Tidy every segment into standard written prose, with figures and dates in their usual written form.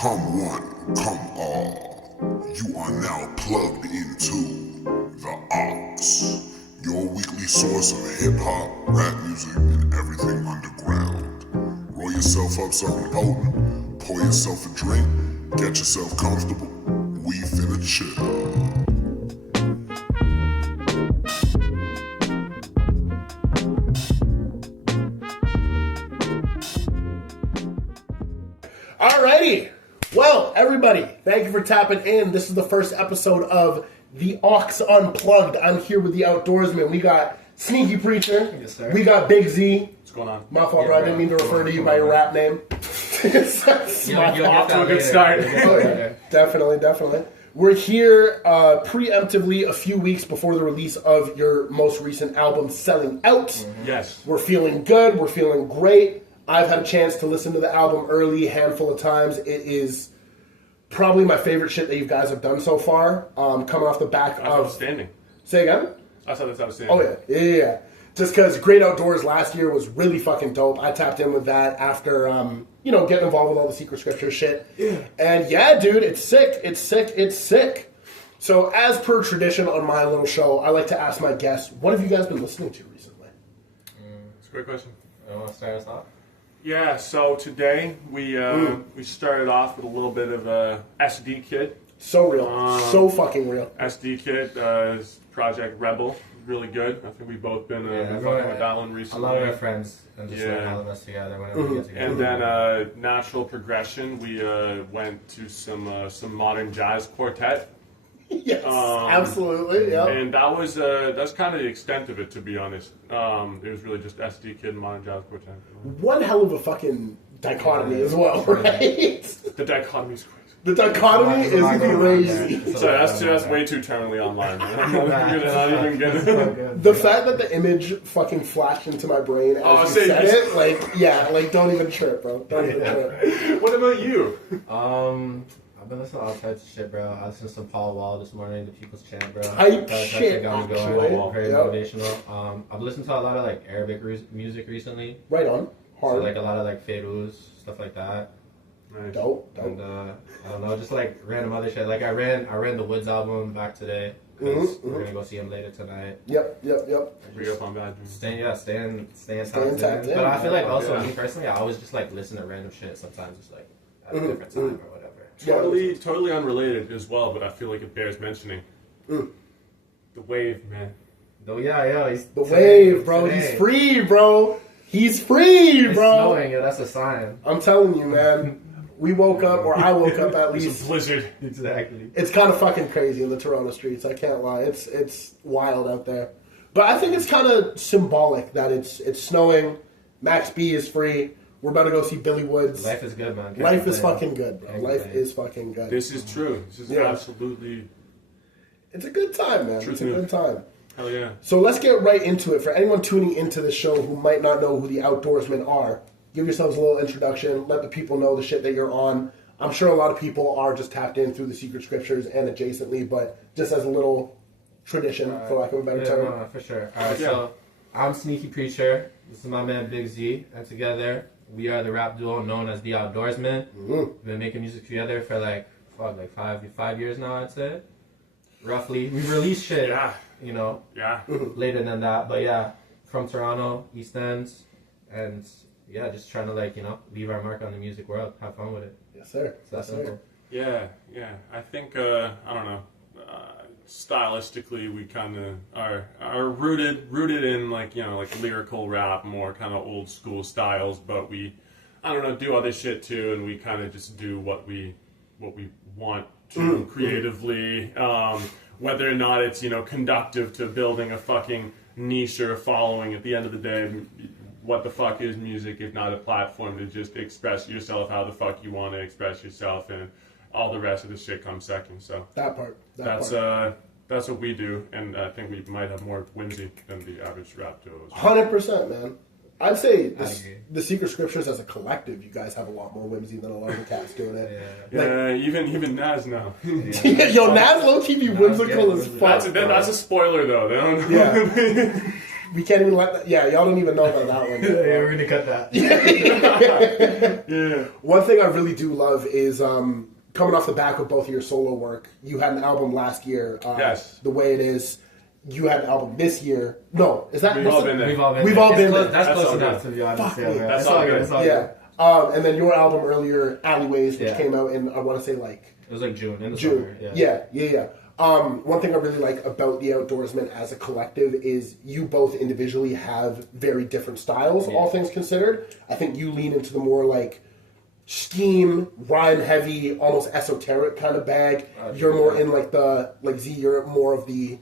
Come one, come all. You are now plugged into The Aux, your weekly source of hip-hop, rap music, and everything underground. Roll yourself up something potent, pour yourself a drink, get yourself comfortable. We finna chill. Alrighty, well, everybody, thank you for tapping in. This is the first episode of The Aux Unplugged. I'm here with the Outdoorsmen. We got Sneaky Preacher. Yes, sir. We got Big Z. What's going on? My fault, bro. I didn't mean to refer to you by your rap name. It's my fault. Off to a good start. Oh, yeah. Definitely. We're here preemptively a few weeks before the release of your most recent album, Selling Out. Mm-hmm. Yes. We're feeling good. We're feeling great. I've had a chance to listen to the album early, a handful of times. It is probably my favorite shit that you guys have done so far. Coming off the back That's of... Outstanding. Say again? I thought that's outstanding. Oh, yeah. Just because Great Outdoors last year was really fucking dope. I tapped in with that after, getting involved with all the Secret Scripture shit. Yeah. And yeah, dude, it's sick. So as per tradition on my little show, I like to ask my guests, what have you guys been listening to recently? That's a great question. I want to start us off. Yeah, so today we started off with a little bit of SD Kid. So real. So fucking real. SD Kid is Project Rebel. Really good. I think we've both been fucking with that one recently. A lot of our friends and just like all of us together whenever we get together. And then Natural Progression, we went to some modern jazz quartet. Yes, absolutely. Yeah. And that's kind of the extent of it, to be honest. It was really just SD Kid and modern jazz quartet. One hell of a fucking dichotomy as well, right? The dichotomy is crazy. The dichotomy is crazy. So that's way too terminally online. I'm not even gonna. The fact that the image fucking flashed into my brain as you said it, don't even trip, bro. Don't even trip. What about you? I've been listening to all types of shit, bro. I listened to some Paul Wall this morning, the People's Chant, bro. Hype shit, got me going. Very motivational. I've listened to a lot of like Arabic music recently. Right on. Hard. So like a lot of like Feiruz, stuff like that. Nice. Dope. And I don't know, just like random other shit. Like I ran the Woods album back today because we're gonna go see him later tonight. Yep. Re up on bad. Staying tapped in. But I feel like also me personally, I always just like listen to random shit sometimes, just like at a different time or whatever. Totally unrelated as well, but I feel like it bears mentioning. The Wave, man. He's the Wave, bro. He's free, bro. He's free, bro. It's snowing, that's a sign. I'm telling you, man. We woke up, or I woke up at least. It's a blizzard. Exactly. It's kind of fucking crazy in the Toronto streets. I can't lie. It's wild out there. But I think it's kind of symbolic that it's snowing. Max B is free. We're about to go see Billy Woods. Life is good, man. Life is fucking good, bro. Life is fucking good. This is true. This is absolutely... It's a good time, man. It's a good time. Hell yeah. So let's get right into it. For anyone tuning into the show who might not know who the Outdoorsmen are, give yourselves a little introduction. Let the people know the shit that you're on. I'm sure a lot of people are just tapped in through the Secret Scriptures and adjacently, but just as a little tradition, for lack of a better term. No, for sure. All right, so I'm Sneaky Preacher. This is my man Big Z, and together we are the rap duo known as The Outdoorsmen. We've been making music together for like 5 years now, I'd say. Roughly. We've released shit, later than that. But yeah, from Toronto, East Ends, and just trying to leave our mark on the music world. Have fun with it. Yes, sir. So that's simple. Yeah. I think, I don't know, stylistically we kind of are rooted in like lyrical rap, more kind of old school styles, but we, I don't know, do other shit too, and we kind of just do what we want to creatively, whether or not it's conductive to building a fucking niche or a following. At the end of the day, what the fuck is music if not a platform to just express yourself how the fuck you want to express yourself, and all the rest of the shit comes second. So that's what we do, and I think we might have more whimsy than the average rap duo. 100%, man. I'd say the Secret Scriptures as a collective, you guys have a lot more whimsy than a lot of the cats doing it. Even Nas now. Yo, Nas low-key be whimsical as fuck. That's a spoiler, though. They don't. We can't even let that... Yeah, y'all don't even know about that one. We're going to cut that. Yeah. One thing I really do love is coming off the back of both of your solo work. You had an album last year. Yes. The Way It Is. You had an album this year. No, is that We've all been there. We've all been We've there. all been close, there. That's That's close all enough, good. to be honest. Fuck Yeah, me. man. That's It's all all good. good. It's all Yeah. good. And then your album earlier, Alleyways, which Yeah. came out in, I want to say, like, It was like June, in the June. summer. Yeah. One thing I really like about the Outdoorsmen as a collective is you both individually have very different styles, all things considered. I think you lean into the more, like, scheme, rhyme heavy, almost esoteric kind of bag. You're more in, like, Z, you're more of the,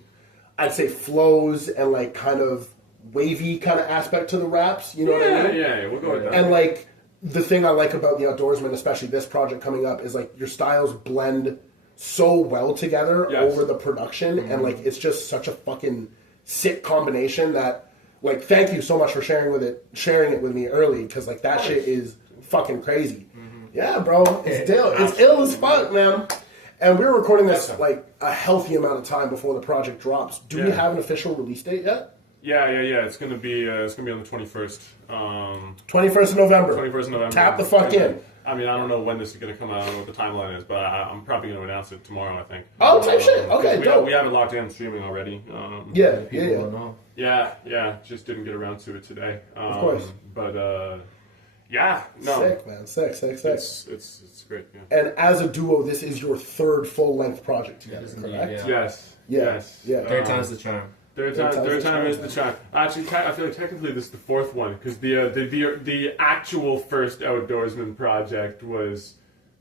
I'd say, flows and, like, kind of wavy kind of aspect to the raps. You know what I mean? Yeah, we'll go with that. And, like, the thing I like about the Outdoorsmen, especially this project coming up, is, like, your styles blend so well together over the production, and, like, it's just such a fucking sick combination that, like, thank you so much for sharing it with me early, because, like, that shit is fucking crazy. Yeah, bro, it's ill as fuck, man. And we're recording this, like, a healthy amount of time before the project drops. Do we have an official release date yet? Yeah. It's gonna be on the 21st. 21st of November. 21st of November. Tap the fuck in. I mean, I don't know when this is gonna come out. I don't know what the timeline is, but I'm probably gonna announce it tomorrow. I think. Oh, type shit. Okay, dope. We have it locked in streaming already. People will know. Yeah. Just didn't get around to it today. Of course. But yeah, no. Sick, man. Sick. It's great. Yeah. And as a duo, this is your third full-length project together, correct? Yeah. Yes. Yeah. Third time's the charm. Third time is the charm. Actually, I feel like technically this is the fourth one because the actual first Outdoorsman project was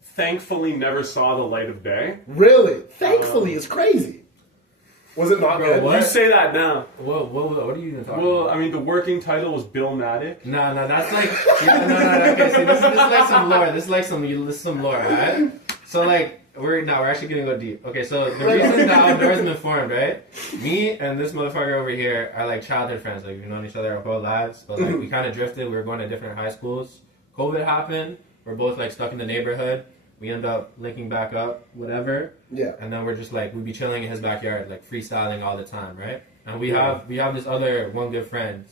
thankfully never saw the light of day. Really? Thankfully, it's crazy. Was it not good? what? You say that now. What are you even talking Well, about? I mean, the working title was Billmatic. No, that's like no. Okay, see, this is like some lore. This is some lore, alright? So like we're actually gonna go deep. Okay, so the reason the Outdoorsmen formed, right? Me and this motherfucker over here are like childhood friends. Like we've known each other our whole lives, but like we kind of drifted. We were going to different high schools. COVID happened. We're both like stuck in the neighborhood. We end up linking back up, whatever. Yeah. And then we're just like we'd be chilling in his backyard, like freestyling all the time, right? And we have this other one good friend.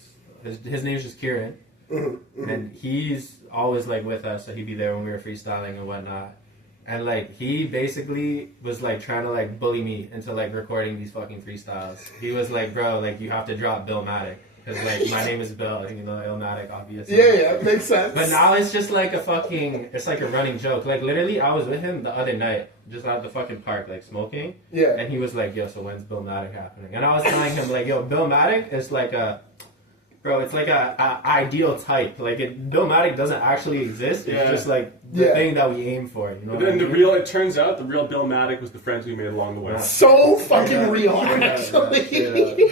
His name's just Kieran, and he's always like with us. So he'd be there when we were freestyling and whatnot. And like he basically was like trying to like bully me into like recording these fucking freestyles. He was like, bro, like you have to drop Billmatic. Because, like, my name is Bill, you know, Illmatic, obviously. Yeah, makes sense. But now it's just like it's like a running joke. Like, literally, I was with him the other night, just at the fucking park, like, smoking. Yeah. And he was like, yo, so when's Billmatic happening? And I was telling him, like, yo, Billmatic is like it's like a ideal type. Like, Billmatic doesn't actually exist. It's just, like, the thing that we aim for, you know But then it turns out the real Billmatic was the friends we made along the way. So fucking real, actually.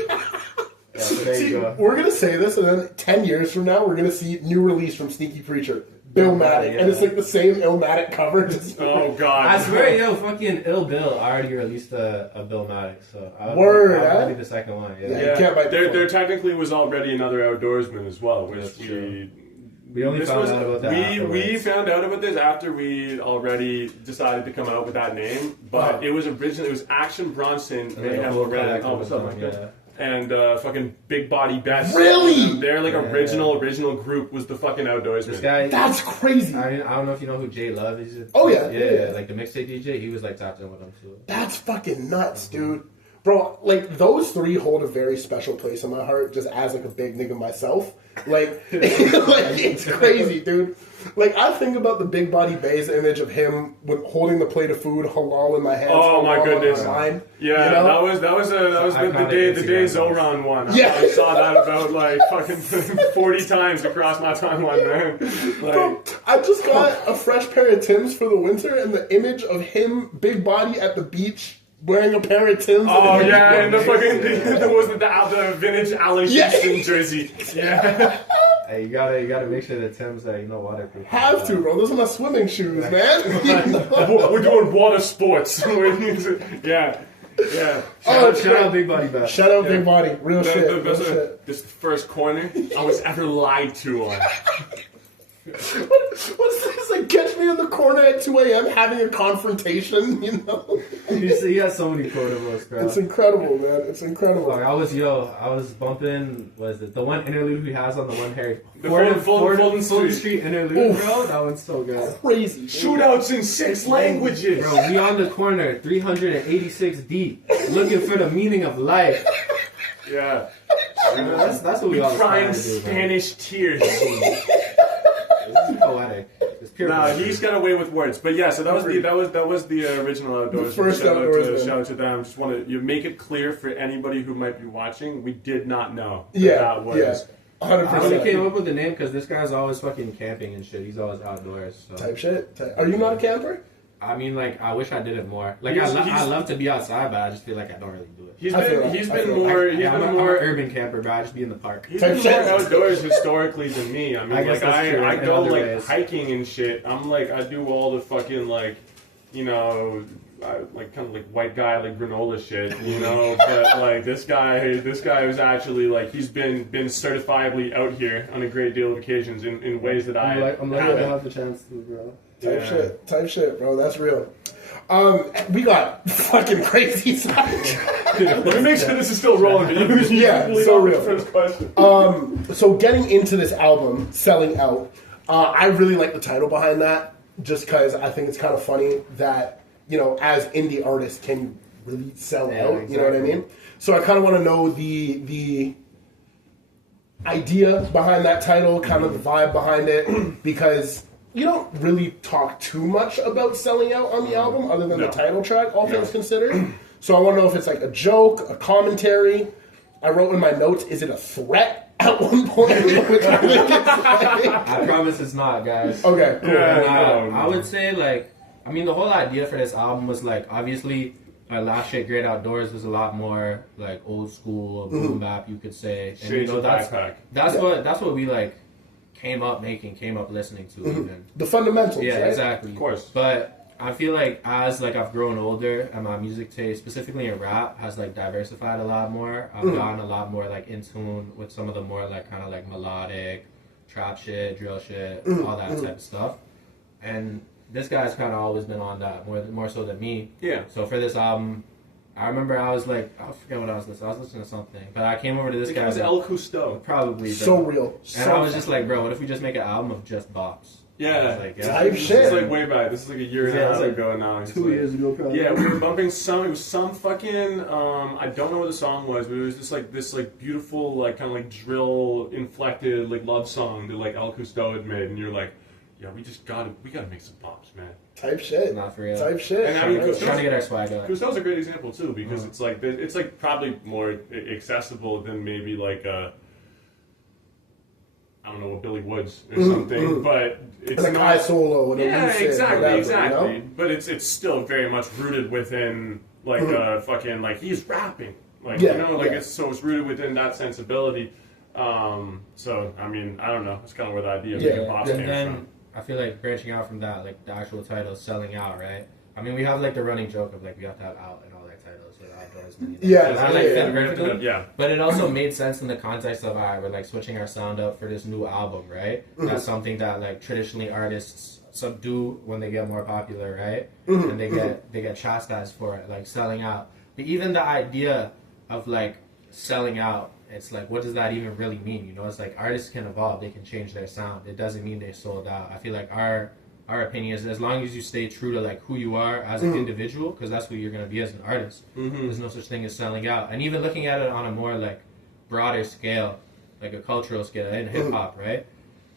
See, we're going to say this, and then 10 years from now, we're going to see new release from Sneaky Preacher. Billmatic. And it's like the same Illmatic cover. Oh, God. I swear, yo, fucking Ill Bill already released a Billmatic, so I'll be the second one. You can't buy there technically was already another Outdoorsman as well, which we only found out about that we found out about this after we already decided to come out with that name, but it was Action Bronson and fucking Big Body Best. Really? Their like original group was the fucking Outdoorsmen. This guy, that's crazy. I don't know if you know who Jay Love is. Yeah, like the mixtape DJ. He was like tapped in with him too. That's fucking nuts, dude. Bro, like, those three hold a very special place in my heart, just as, like, a big nigga myself. Like, it's crazy, dude. Like, I think about the Big Body Bass image of him holding the plate of food, halal in my hands. Oh, my goodness. Line, yeah, you know? that was the day Zoran won. Yeah. I saw that about, like, fucking 40 times across my timeline, man. Like, bro, I just got a fresh pair of Timbs for the winter, and the image of him, big body, at the beach, wearing a pair of Timbs. Oh, yeah, and the fucking, the vintage Allen Houston jersey. Yeah. Hey, you gotta make sure the Timbs are, waterproof. Have to, bro. Those are my swimming shoes, man. We're doing water sports. Yeah. Shout out Big Body Bass. Shout out Big Body. Real shit. This is the first corner I was ever lied to on. What's this? Like, catch me in the corner at 2 a.m. having a confrontation, you know? He has so many quotables, bro. It's incredible, man. It's incredible. Like, I was bumping, was it the one interlude he has on the one Harry Fulton Street interlude, bro? That one's so good. Crazy. Shootouts in 6 languages. Bro, we on the corner, 386 deep, looking for the meaning of life. Yeah. That's what we all crying trying to do, Spanish tears. This is poetic. It's pure. Nah, poetry. he's got a way with words. But yeah, so that was the original Outdoors. First shout Outdoorsmen. out to them. Just want to make it clear for anybody who might be watching. We did not know that was. Yeah. 100%. I only came up with the name because this guy's always fucking camping and shit. He's always outdoors. So. Type shit. Are you not a camper? I mean, like, I wish I did it more. Like, I love to be outside, but I just feel like I don't really do it. He's been more I'm an urban camper, bro. I just be in the park. He's been more outdoors historically than me. I mean, I guess I go like ways. hiking and shit. I'm like, I do all the fucking like, you know, like kind of like white guy like granola shit, you know. But like this guy was actually like he's been certifiably out here on a great deal of occasions in ways that I'm lucky to have the chance to, bro. Type shit, bro. That's real. We got fucking crazy sides. Let me make sure this is still rolling. Yeah, so real. First question. So getting into this album, Selling Out, I really like the title behind that, just because I think it's kind of funny that, you know, as indie artists can you really sell out, exactly. you know what I mean? So I kind of want to know the idea behind that title, kind of the vibe behind it, because you don't really talk too much about selling out on the album other than the title track, all things considered. So I want to know if it's like a joke, a commentary. I wrote in my notes, is it a threat at one point? Which I think it's like. I promise it's not, guys. Okay, cool. I would say, like, I mean, the whole idea for this album was, like, obviously, last shit, Great Outdoors, was a lot more, like, old school, boom bap, you could say. And, you know, that's what we, like, came up listening to even. The fundamentals, yeah, right? exactly. Of course. But I feel like as like I've grown older and my music taste, specifically in rap, has like diversified a lot more. I've gotten a lot more like in tune with some of the more like kind of like melodic trap shit, drill shit, all that type of stuff. And this guy's kind of always been on that more so than me. Yeah. So for this album, I remember I was like, I forget what I was listening. I was listening to something, but I came over to this guy. It was El Cousteau. Probably. So real. And I was just like, bro, what if we just make an album of just bops? Yeah. Like, type shit. This is like way back. This is like a year and a half ago now. 2 years ago, probably. Yeah, we were bumping some. It was some fucking. I don't know what the song was, but it was just like this like beautiful like kind of like drill inflected like love song that like El Cousteau had made, and you're like, yeah, we gotta make some pops, man. Type shit. Not for real. Type shit. And I mean, trying to get our swag on. Cousteau's a great example too because it's like probably more accessible than maybe like a. I don't know, a Billy Woods or something, but it's like not a solo. exactly. You know? But it's still very much rooted within like fucking like he's rapping, like you know, like it's rooted within that sensibility. So I mean, I don't know, it's kind of where the idea of making pops came from. I feel like branching out from that, like the actual title, Selling Out, right? I mean, we have like the running joke of like we have to have out and all their titles with Outdoorsmen. You know? Yeah. But it also made sense in the context of we're like switching our sound up for this new album, right? That's something that like traditionally artists subdue when they get more popular, right? And they get chastised for it, like selling out. But even the idea of like selling out, it's like, what does that even really mean? You know, it's like artists can evolve, they can change their sound. It doesn't mean they sold out. I feel like our opinion is as long as you stay true to like who you are as an individual, because that's who you're going to be as an artist. There's no such thing as selling out. And even looking at it on a more like broader scale, like a cultural scale in hip hop, right?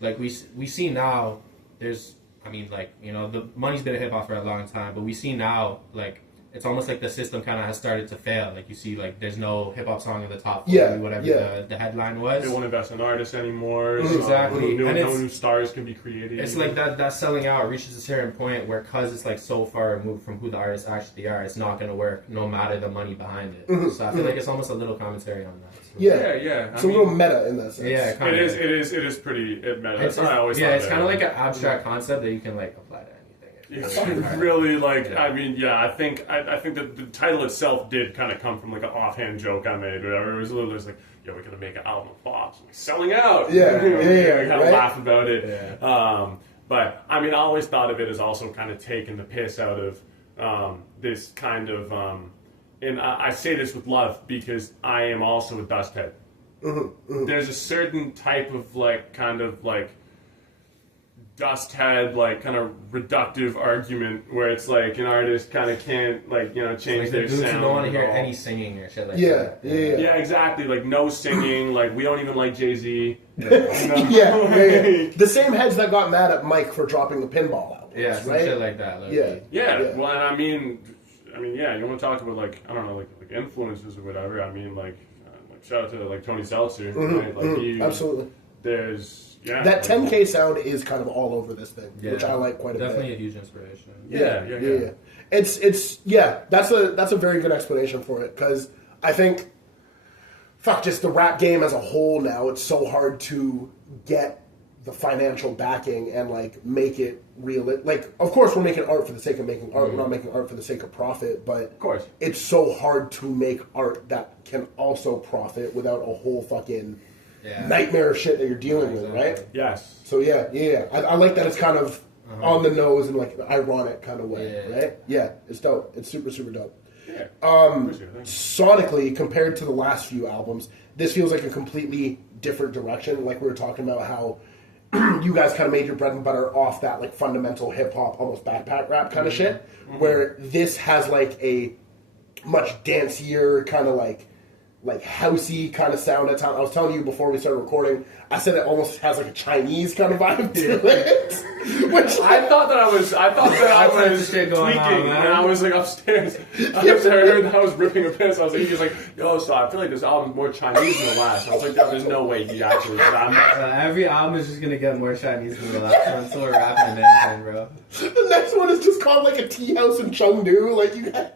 Like we see now, there's, I mean, like, you know, the money's been in hip hop for a long time, but we see now like it's almost like the system kind of has started to fail. Like you see, like there's no hip hop song in the top 40, whatever the headline was. They won't invest in artists anymore. Exactly. No new stars can be created. It's like that selling out reaches a certain point where, cause it's like so far removed from who the artists actually are, it's not going to work no matter the money behind it. So I feel like it's almost a little commentary on that. So. Yeah. It's a little meta in that sense. Yeah, it is pretty meta. That's how I always thought it's kind of like an abstract concept that you can like apply to. It's really like I mean I think that the title itself did kind of come from like an offhand joke I made or whatever. It was literally just like, we're gonna make an album of bops, selling out. We kind of right? laugh about it. But I mean, I always thought of it as also kind of taking the piss out of this kind of, and I say this with love because I am also a dust head. There's a certain type of like kind of like dust head like kind of reductive argument where it's like an artist kind of can't like change like their the dudes sound. who don't want to hear at all. any singing or shit like Yeah, that. Yeah, exactly. Like no singing. Like we don't even like Jay-Z. Yeah. The same heads that got mad at Mike for dropping the pinball album. Yeah, some right? shit like that. Like, Yeah. Yeah. Well, and I mean, yeah. You want to talk about like I don't know, like influences or whatever. I mean, like shout out to like Tony Seltzer. Right? Like Absolutely. There's That like, 10K sound is kind of all over this thing, which I like quite a bit. Definitely a huge inspiration. Yeah. It's that's a very good explanation for it because I think just the rap game as a whole now, it's so hard to get the financial backing and like make it real. Like, of course, we're making art for the sake of making art. We're not making art for the sake of profit, but of course, it's so hard to make art that can also profit without a whole fucking nightmare of shit that you're dealing with, right? Yes. So yeah. I like that it's kind of on the nose in like an ironic kind of way, right? Yeah, it's dope. It's super, super dope. Yeah. Sonically, compared to the last few albums, this feels like a completely different direction. Like we were talking about how you guys kind of made your bread and butter off that like fundamental hip hop, almost backpack rap kind of shit, where this has like a much dancier kind of like housey kind of sound at times. I was telling you before we started recording, I said it almost has like a Chinese kind of vibe to it. Which I thought that I was tweaking, and I was like upstairs. I heard that I was ripping a piss. I was like, he was like, yo, so I feel like this album's more Chinese than the last. I was like, there's no way he actually. Every album is just gonna get more Chinese than the last one, so we're rapping it in, bro. The next one is just called like a tea house in Chengdu. Like you got.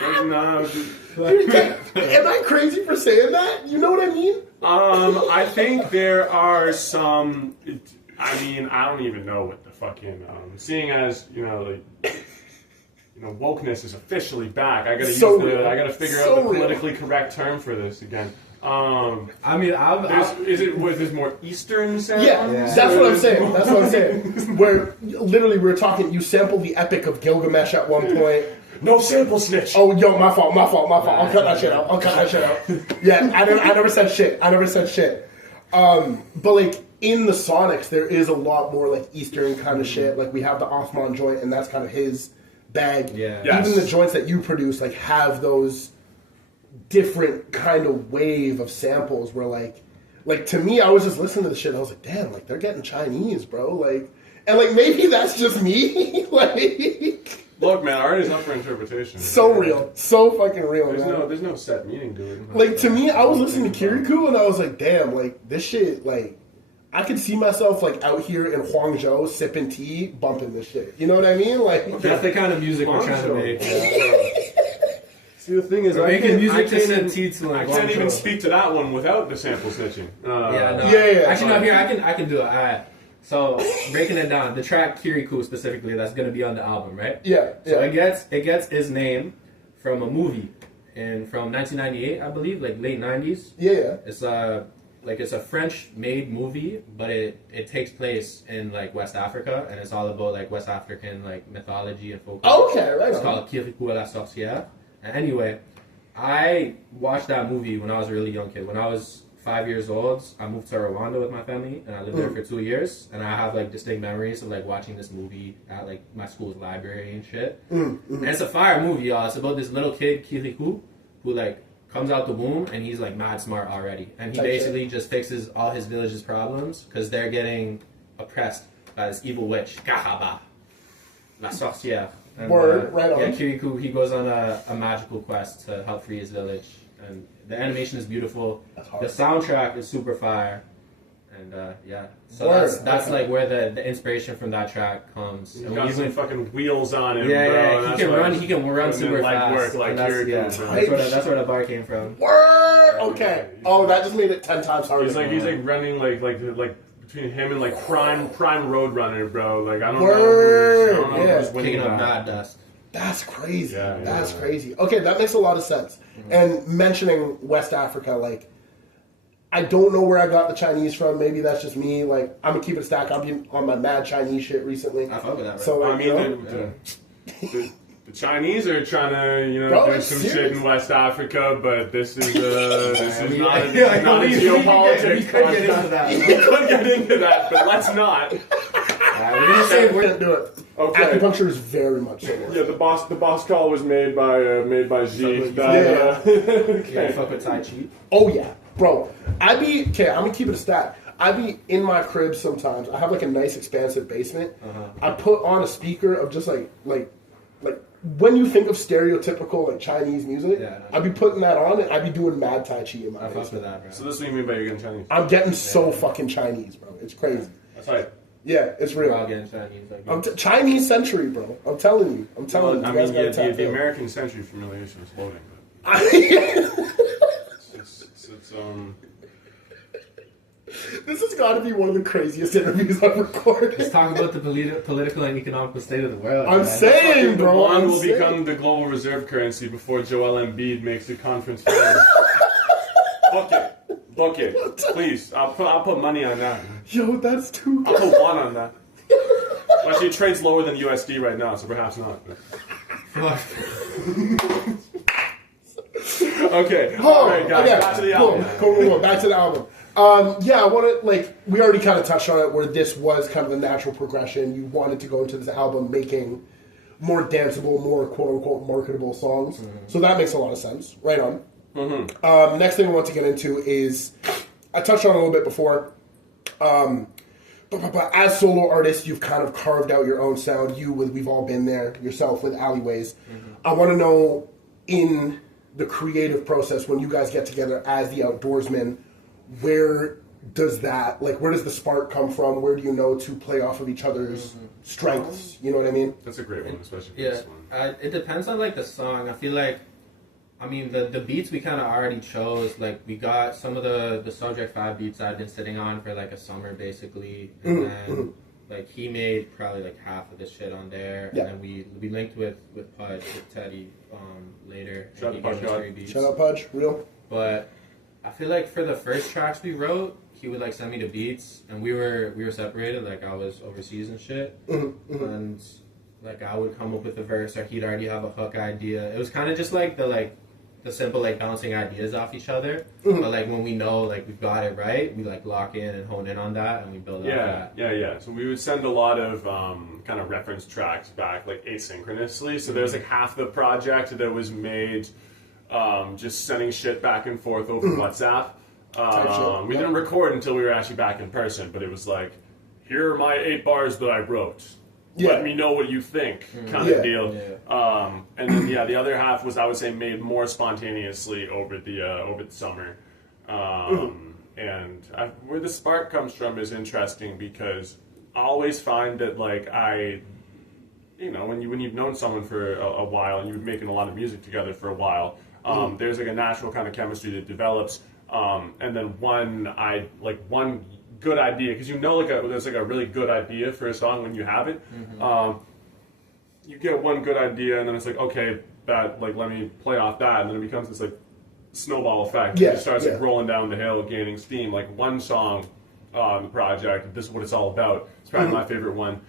No. Am I crazy for saying that? You know what I mean? I think there are some. I mean, I don't even know what the fucking. Seeing as wokeness is officially back. I gotta figure out the politically correct term for this again. I mean, there's more Eastern sound? Yeah, that's what I'm saying. That's what I'm saying. Where literally we were talking. You sampled the Epic of Gilgamesh at one point. No sample snitch. Oh, yo, my fault. I'll cut that shit out. Yeah, I never said shit. But like in the Sonics, there is a lot more like Eastern kind of shit. Like we have the Othman joint, and that's kind of his bag. Yeah. Yes. Even the joints that you produce like have those different kind of wave of samples where like to me, I was just listening to the shit and I was like, damn, like they're getting Chinese, bro. Like, and like maybe that's just me. Like, look, man, art is up for interpretation. So real, so fucking real. There's no set meaning to it. Like to me, I was listening to Kirikou and I was like, damn, like this shit, like I could see myself like out here in Huangzhou sipping tea, bumping this shit. You know what I mean? Like that's the kind of music we're trying to make. See, the thing is, we're making music to sip tea to. I can't even speak to that one without the sample snitching. Yeah. Actually, no. Here, I can do it. All right. So breaking it down, the track Kirikou specifically, that's gonna be on the album, right? Yeah. So it gets its name from a movie from 1998, I believe, like late 90s. Yeah. It's a French-made movie, but it takes place in like West Africa, and it's all about like West African like mythology and folklore. Okay, right. It's called Kirikou la sorcière. And anyway, I watched that movie when I was a really young kid. When I was 5 years old, I moved to Rwanda with my family, and I lived there for 2 years. And I have like distinct memories of like watching this movie at like my school's library and shit. And it's a fire movie, y'all. It's about this little kid Kirikou who like comes out the womb and he's like mad smart already, and he basically just fixes all his village's problems because they're getting oppressed by this evil witch, Kahaba, la sorcière. And, right on. Yeah, Kirikou, he goes on a magical quest to help free his village. And the animation is beautiful. The soundtrack is super fire. And so that's like where the inspiration from that track comes. He's got some fucking wheels on him, bro. He can run super fast. Work, like that's where the bar came from. Word! Okay. Oh, that just made it 10 times harder. He's like running like between him and like prime Roadrunner, bro. Like I don't know who's winning Kicking up that. mad dust. That's crazy. That's Yeah. crazy. Okay, that makes a lot of sense. And mentioning West Africa, like I don't know where I got the Chinese from. Maybe that's just me. Like, I'm gonna keep it a stack. I've been on my mad Chinese shit recently. I fuck with that, bro. So, like, I mean, the Chinese are trying to, Bro, do it's some serious. shit in West Africa, but this is not a we geopolitics could get into that. We could get into that, but let's not. We're gonna say we're gonna do it. Okay. Acupuncture is very much similar. Yeah, the boss call was made by Xi. yeah, fuck with Tai Chi. Oh yeah, bro. I'm gonna keep it a stack. I be in my crib sometimes. I have like a nice expansive basement. I put on a speaker of just like when you think of stereotypical like Chinese music, I'd be putting that on and I'd be doing mad Tai Chi in my I fuck basement. with that, bro. So this is what you mean by you're getting Chinese? I'm getting so fucking Chinese, bro. It's crazy. That's right. Yeah, it's We're all real. getting Chinese. Like, Chinese century, bro. I'm telling you. I'm telling you. I You guys mean, gotta tap the in. American century familiation is loading, This has got to be one of the craziest interviews I've recorded. let's talk about the political and economical state of the world. I'm man. saying, the bro. won I'm will saying. become the global reserve currency before Joel Embiid makes the conference finals. Book it, please. I'll put money on that. Yo, that's too I'll good. put one on that. Actually, it trades lower than USD right now, so perhaps not. Fuck. Okay, all right, guys, okay. back to the album. Cool. Back to the album. Yeah, I want to, we already kind of touched on it, where this was kind of the natural progression. You wanted to go into this album making more danceable, more quote-unquote marketable songs. Mm-hmm. So that makes a lot of sense. Right on. Mm-hmm. Next thing I want to get into is, I touched on it a little bit before, but as solo artists, you've kind of carved out your own sound. We've all been there, yourself with Alleyways. I want to know, in the creative process, when you guys get together as the Outdoorsmen, where does the spark come from? Where do you know to play off of each other's strengths? You know what I mean? That's a great one, especially for Yeah, this one. it depends on like the song. I feel like, I mean, the beats we kind of already chose. Like, we got some of the Subject 5 beats I've been sitting on for like a summer basically, and then like he made probably like half of the shit on there, Yeah. and then we linked with Pudge, with Teddy later. Shout and out he Pudge gave us God. 3 beats. Shut up, Pudge. Real? But I feel like for the first tracks we wrote, he would like send me the beats, and we were separated. Like, I was overseas and shit, and like I would come up with a verse, or he'd already have a hook idea. It was kind of just like the simple like bouncing ideas off each other. But like when we know like we've got it right, we like lock in and hone in on that, and we build up that. Yeah. So we would send a lot of kind of reference tracks back like asynchronously. So there's like half the project that was made just sending shit back and forth over WhatsApp. We didn't record until we were actually back in person, but it was like, here are my 8 bars that I wrote. Let me know what you think, kind of deal. Yeah. And then the other half was, I would say, made more spontaneously over the summer. And where the spark comes from is interesting, because I always find that like when you've known someone for a while and you've been making a lot of music together for a while, there's like a natural kind of chemistry that develops. And then one good idea, because there's like a really good idea for a song when you have it. You get one good idea, and then it's like, okay, that like let me play off that, and then it becomes this like snowball effect. Yeah, It starts like rolling down the hill, gaining steam. Like one song on the project, "This Is What It's All About." It's probably my favorite one.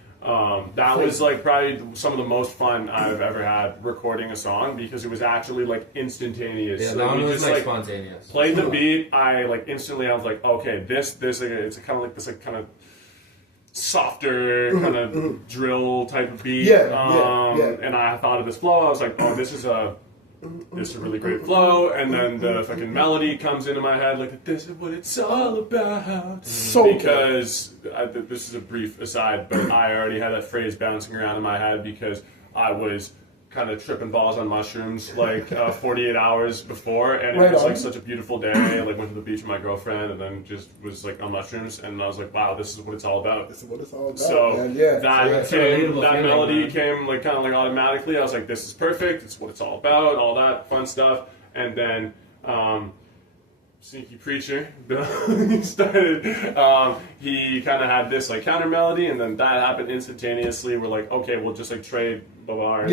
That was like probably some of the most fun I've ever had recording a song, because it was actually like instantaneous. Yeah, Like, that one we was just, like spontaneous. played the beat. I like instantly. I was like, okay, this like, it's kind of like this like kind of softer kind of drill type of beat. Yeah. And I thought of this flow. I was like, oh, this is a really great flow. And then the fucking melody comes into my head, like, this is what it's all about. So Because this is a brief aside, but I already had that phrase bouncing around in my head because I was kind of tripping balls on mushrooms like 48 hours before, and it was like such a beautiful day. I like went to the beach with my girlfriend, and then just was like on mushrooms, and I was like, wow, this is what it's all about. This is what it's all about, So man. Yeah. that melody came like kind of like automatically. I was like, this is perfect. It's what it's all about. All that fun stuff. And then Sneaky Preacher started. He kind of had this like counter melody, and then that happened instantaneously. We're like, okay, we'll just like trade bars,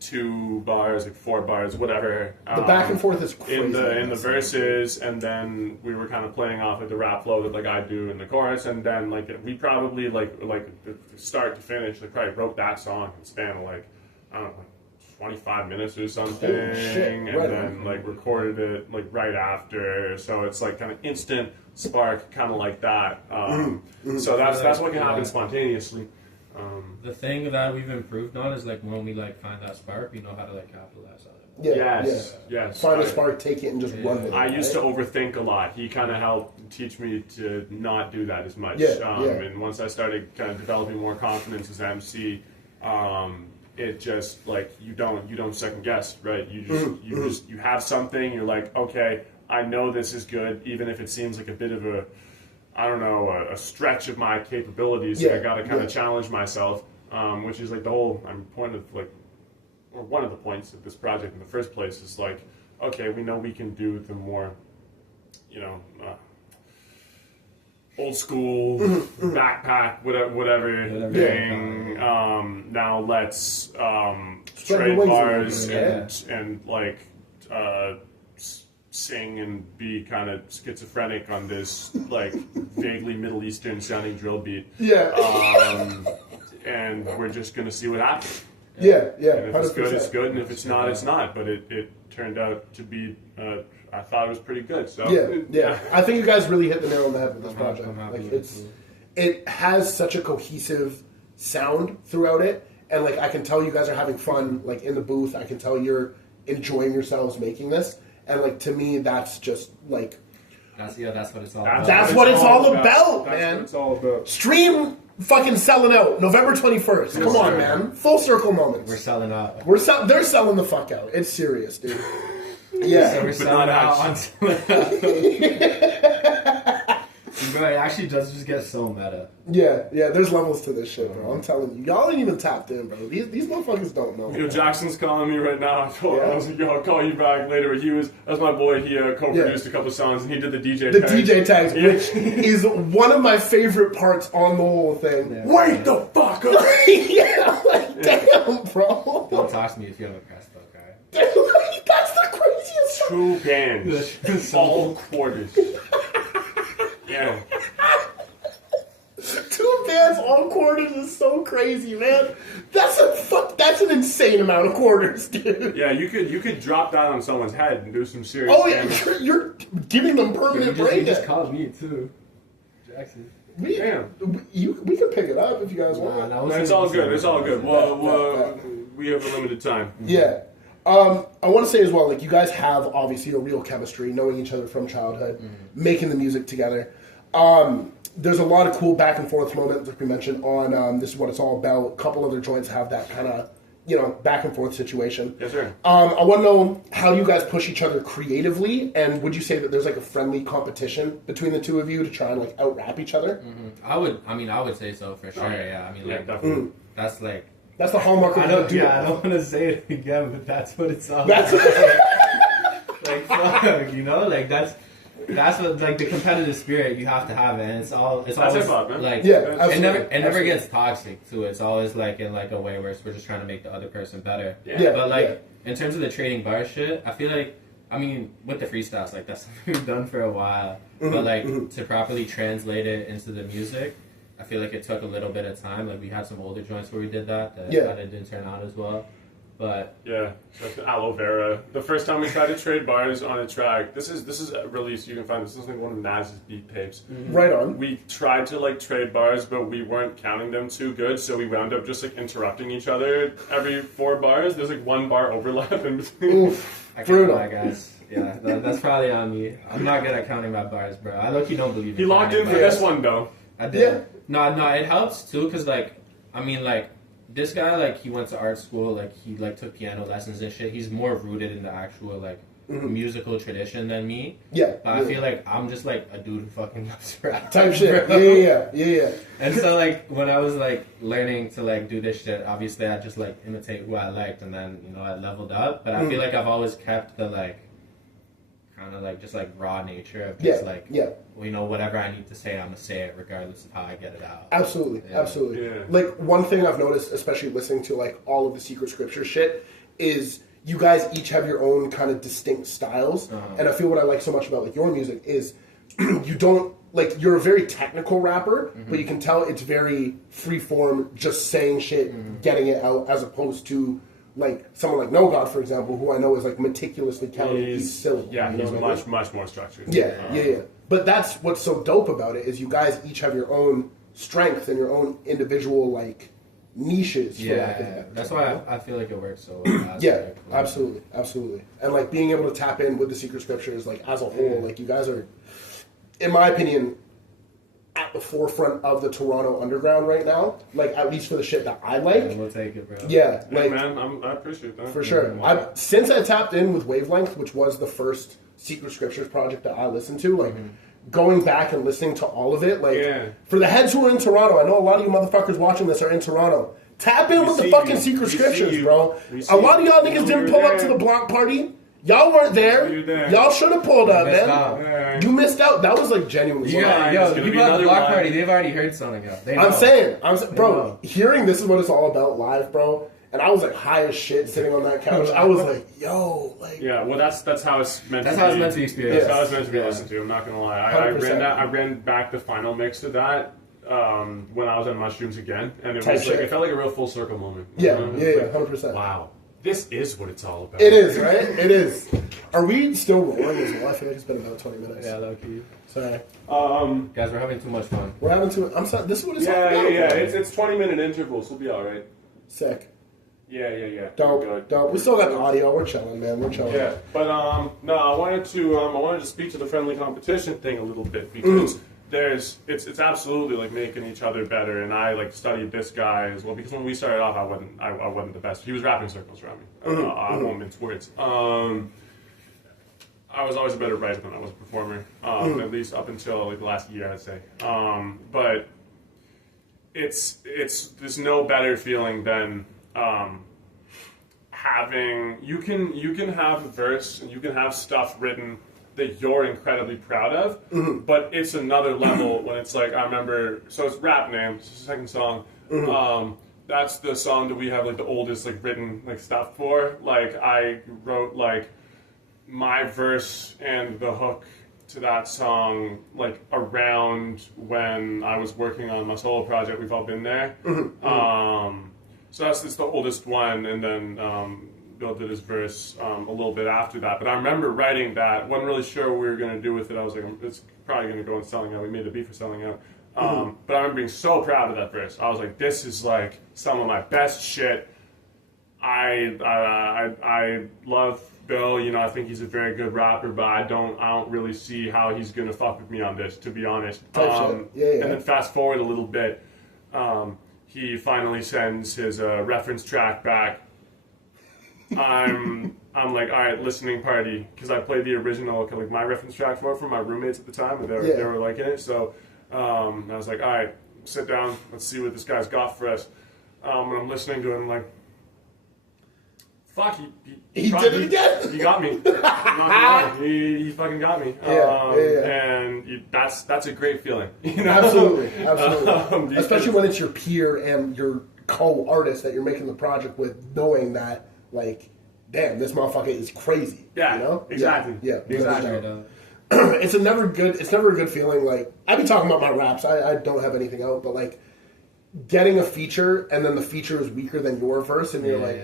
2 bars, like 4 bars, whatever. The back and forth is crazy. In the verses, and then we were kind of playing off like the rap flow that like I do in the chorus, and then like we probably like start to finish, like probably wrote that song in a span of like, I don't know, 25 minutes or something, and then like recorded it like right after, so it's like kind of instant spark, kind of like that. So that's what can happen spontaneously. The thing that we've improved on is like when we like find that spark, we know how to like capitalize on it. Yes. Find a spark, take it, and just run with it. I used to overthink a lot. He kind of helped teach me to not do that as much. And once I started kind of developing more confidence as MC, it just like you don't second guess, right? You have something. You're like, okay, I know this is good, even if it seems like a bit of a, I don't know, a stretch of my capabilities. I got to kind of challenge myself, which is like the whole point of like, or one of the points of this project in the first place is like, okay, we know we can do the more, old school backpack, whatever thing. Now let's trade bars and like sing and be kind of schizophrenic on this like vaguely Middle Eastern sounding drill beat. And we're just gonna see what happens. And if it's good, it's good, and if it's not, it's not. But it turned out to be. I thought it was pretty good. So I think you guys really hit the nail on the head with this project. Like it has such a cohesive sound throughout it, and like I can tell you guys are having fun. Like in the booth, I can tell you're enjoying yourselves making this, and like to me, that's just like that's what it's all about. That's what it's all about, man. That's what it's all about. Stream fucking selling out November 21st. Come on, man. Full circle moments. We're selling out. They're selling the fuck out. It's serious, dude. Yeah. So we're selling out on Bro, it actually does just get so meta. Yeah, there's levels to this shit, bro. I'm telling you. Y'all ain't even tapped in, bro. These motherfuckers don't know. Jackson's calling me right now. I was like, I'll call you back later. That's my boy. He co-produced a couple songs, and he did the DJ tags. The DJ tags, which is one of my favorite parts on the whole thing. Yeah, Wait the fuck up. Like, damn, bro. Don't talk to me if you have a press book, alright? That's the craziest 2 bands. All quarters. Yeah. 2 bands, all quarters is so crazy, man. That's an insane amount of quarters, dude. Yeah, you could drop that on someone's head and do some serious damage. You're giving them permanent brain You just damage. called me too, Jackson. We can pick it up if you guys want. No, it's all good. It's all good. Well, we have a limited time. Yeah. I want to say as well, like, you guys have obviously a real chemistry, knowing each other from childhood, making the music together. There's a lot of cool back and forth moments, like we mentioned, on This Is What It's All About. A couple other joints have that kind of, back and forth situation. Yes, sir. I want to know, how do you guys push each other creatively, and would you say that there's like a friendly competition between the two of you to try and like out-rap each other? I would say so for sure. Yeah, I mean, like definitely. That's like. That's the hallmark of the duo. I don't want to say it again, but that's what it's all That's about. Like, fuck, like that's what, like, the competitive spirit you have to have, and it's always hip-hop, man. like, absolutely. it never gets toxic too. It's always like in like a way where we're just trying to make the other person better. But like in terms of the trading bar shit, I feel like, I mean, with the freestyles, like that's something we've done for a while, but like to properly translate it into the music, I feel like it took a little bit of time. Like we had some older joints where we did that kind of didn't turn out as well. But yeah, like aloe vera. The first time we tried to trade bars on a track, this is a release you can find. This is like one of Naz's beat tapes. Right on. We tried to like trade bars, but we weren't counting them too good, so we wound up just like interrupting each other every 4 bars. There's like 1 bar overlap in between. I can't lie, guys. Yeah, that's probably on me. I'm not good at counting my bars, bro. I look, you don't believe it. He locked in for this one though. I did. No, it helps too, because like, I mean, like, this guy, like, he went to art school, like, he like took piano lessons and shit. He's more rooted in the actual like musical tradition than me. But I feel like I'm just like a dude who fucking loves rap type shit. Yeah. And so like when I was like learning to like do this shit, obviously I just like imitate who I liked, and then I leveled up. But I feel like I've always kept the like kind of like just like raw nature of just whatever I need to say, I'm gonna say it regardless of how I get it out. Absolutely. Like, one thing I've noticed, especially listening to like all of the Secret Scripture shit, is you guys each have your own kind of distinct styles. And I feel what I like so much about like your music is you don't, like, you're a very technical rapper, but you can tell it's very free-form, just saying shit, getting it out, as opposed to, like, someone like No God, for example, who I know is, like, meticulously counting each syllable. Yeah, you know he's what I mean? much more structured. Yeah. But that's what's so dope about it, is you guys each have your own strength and your own individual, like, niches. Yeah, that's why I feel like it works so well. Yeah, absolutely. And, like, being able to tap in with the Secret Scriptures, like, as a whole, like, you guys are, in my opinion, at the forefront of the Toronto underground right now. Like, at least for the shit that I like. Yeah, we'll take it, bro. Yeah, Hey, like, man, I appreciate that. for sure. Since I tapped in with Wavelength, which was the first Secret Scriptures project that I listened to, like, going back and listening to all of it, like, for the heads who are in Toronto, I know a lot of you motherfuckers watching this are in Toronto. Tap in with the fucking Secret Scriptures, bro. A lot of y'all niggas didn't pull up to the block party. Y'all weren't there. Y'all should have pulled up, man. You missed out. That was like genuinely. Yo, people at the block party, they've already heard something else. I'm saying, bro, hearing this is what it's all about live, bro. And I was like high as shit sitting on that couch. I was like, yo, like. Yeah, well, that's how it's meant to be. That's how it's meant to be experienced. That's how it's meant to be listened to. I'm not gonna lie. I ran back the final mix of that when I was on mushrooms again, and it was like it felt like a real full circle moment. Yeah, 100%. Wow. This is what it's all about. It is, right? It is. Are we still rolling as well? I feel like it's been about 20 minutes. Yeah, low key. Sorry. Guys, we're having too much fun. We're having too. I'm sorry. This is what it's all about. Yeah. It's 20-minute intervals. We'll be all right. Sick. Yeah. Dope. We still got the audio. We're chilling, man. We're chilling. Yeah, but no, I wanted to speak to the friendly competition thing a little bit because it's absolutely like making each other better, and I like studied this guy as well because when we started off, I wasn't the best. He was wrapping circles around me. I won't mince words. I was always a better writer than I was a performer, at least up until like the last year, I'd say. But there's no better feeling than having you can have a verse and you can have stuff written that you're incredibly proud of, but it's another level when it's like I remember. So it's Rap Name, it's the second song. That's the song that we have like the oldest like written like stuff for. Like I wrote like my verse and the hook to that song like around when I was working on my solo project. We've all been there. So that's the oldest one, and then Bill did his verse a little bit after that. But I remember writing that. Wasn't really sure what we were going to do with it. I was like, it's probably going to go on Selling Out. We made a beat for Selling Out. But I remember being so proud of that verse. I was like, this is like some of my best shit. I love Bill. You know, I think he's a very good rapper, but I don't really see how he's going to fuck with me on this, to be honest. And then fast forward a little bit. He finally sends his reference track back. I'm like, all right, listening party, because I played the original, like my reference track for my roommates at the time, and they were liking it. So I was like, all right, sit down, let's see what this guy's got for us. And I'm listening to him like, fuck, he did it again. He got me. I'm not gonna lie. He fucking got me. And that's a great feeling. You know? Absolutely. Especially when it's your peer and your co-artist that you're making the project with, knowing that, like, damn, this motherfucker is crazy. Yeah, you know? Exactly. Yeah. Exactly. It's never a good feeling. Like, I be talking about my raps. I don't have anything out, but like getting a feature and then the feature is weaker than your verse, and you're like.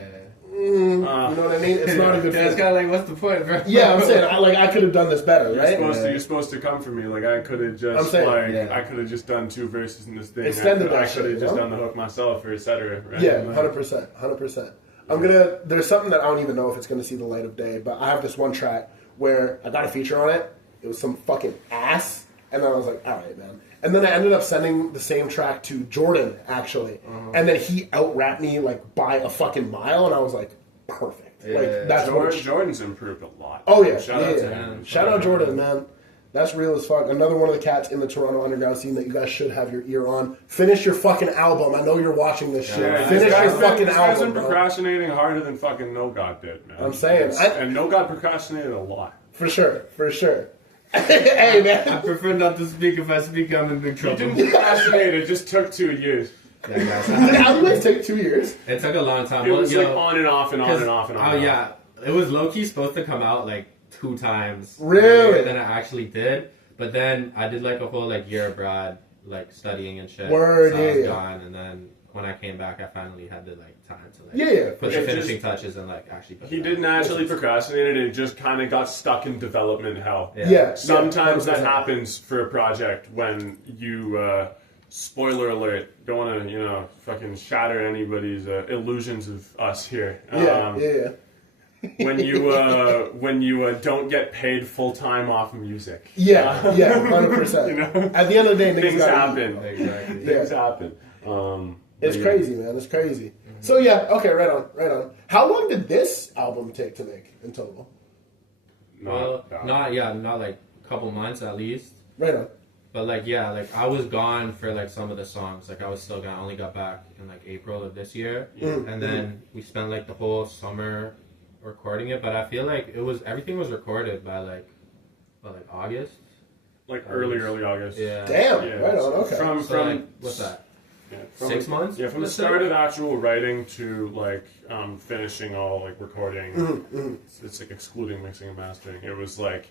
You know what I mean? It's not a good feeling. It's kind of like, what's the point, bro? Yeah, I'm saying, I could have done this better, right? You're supposed to come for me. Like, I could have just, I could have just done two verses in this thing. Extended that I could have just know? done the hook myself, or et cetera. Right? Yeah, 100%. There's something that I don't even know if it's gonna see the light of day, but I have this one track where I got a feature on it. It was some fucking ass, and then I was like, all right, man. And then I ended up sending the same track to Jordan, actually. And then he out-rapped me, like, by a fucking mile, and I was like, perfect. Yeah, like, that's Jordan's improved a lot. Oh, yeah. Shout out to him. Shout out Jordan, man. That's real as fuck. Another one of the cats in the Toronto underground scene that you guys should have your ear on. Finish your fucking album. I know you're watching this shit. Yeah, Finish your fucking this album, guy's been bro. procrastinating harder than fucking No God did, man. I'm saying. And No God procrastinated a lot. For sure. Hey, man. I prefer not to speak. If I speak, I'm in big trouble. He didn't procrastinate. It just took 2 years. Yeah, guys. Did Alleyways take 2 years? It took a long time. It was like on and off and on and off and on. Oh yeah, it was low key supposed to come out like 2 times. Really? Than it actually did. But then I did like a whole like year abroad, like studying and shit. Word, so I was yeah. gone, and then when I came back, I finally had the like time to like put the finishing touches and like actually. He didn't actually procrastinate it; it just kind of got stuck in development hell. Yeah. Sometimes 100%. that happens for a project when you. Spoiler alert! Don't want to fucking shatter anybody's illusions of us here. When you don't get paid full time off of music. 100%. At the end of the day, things happen. Exactly. Things happen. It's crazy, man. It's crazy. Mm-hmm. So okay, right on. How long did this album take to make in total? Not like a couple months at least. Right on. But like I was gone for like some of the songs. Like I was still gone. I only got back in like April of this year, and then we spent like the whole summer recording it. But I feel like everything was recorded by like August. Like early August. Yeah. Damn. Yeah. Right on. Okay. From like, what's that? Yeah, 6 months? Yeah, from the start of actual writing to like finishing all like recording. It's like excluding mixing and mastering. It was like,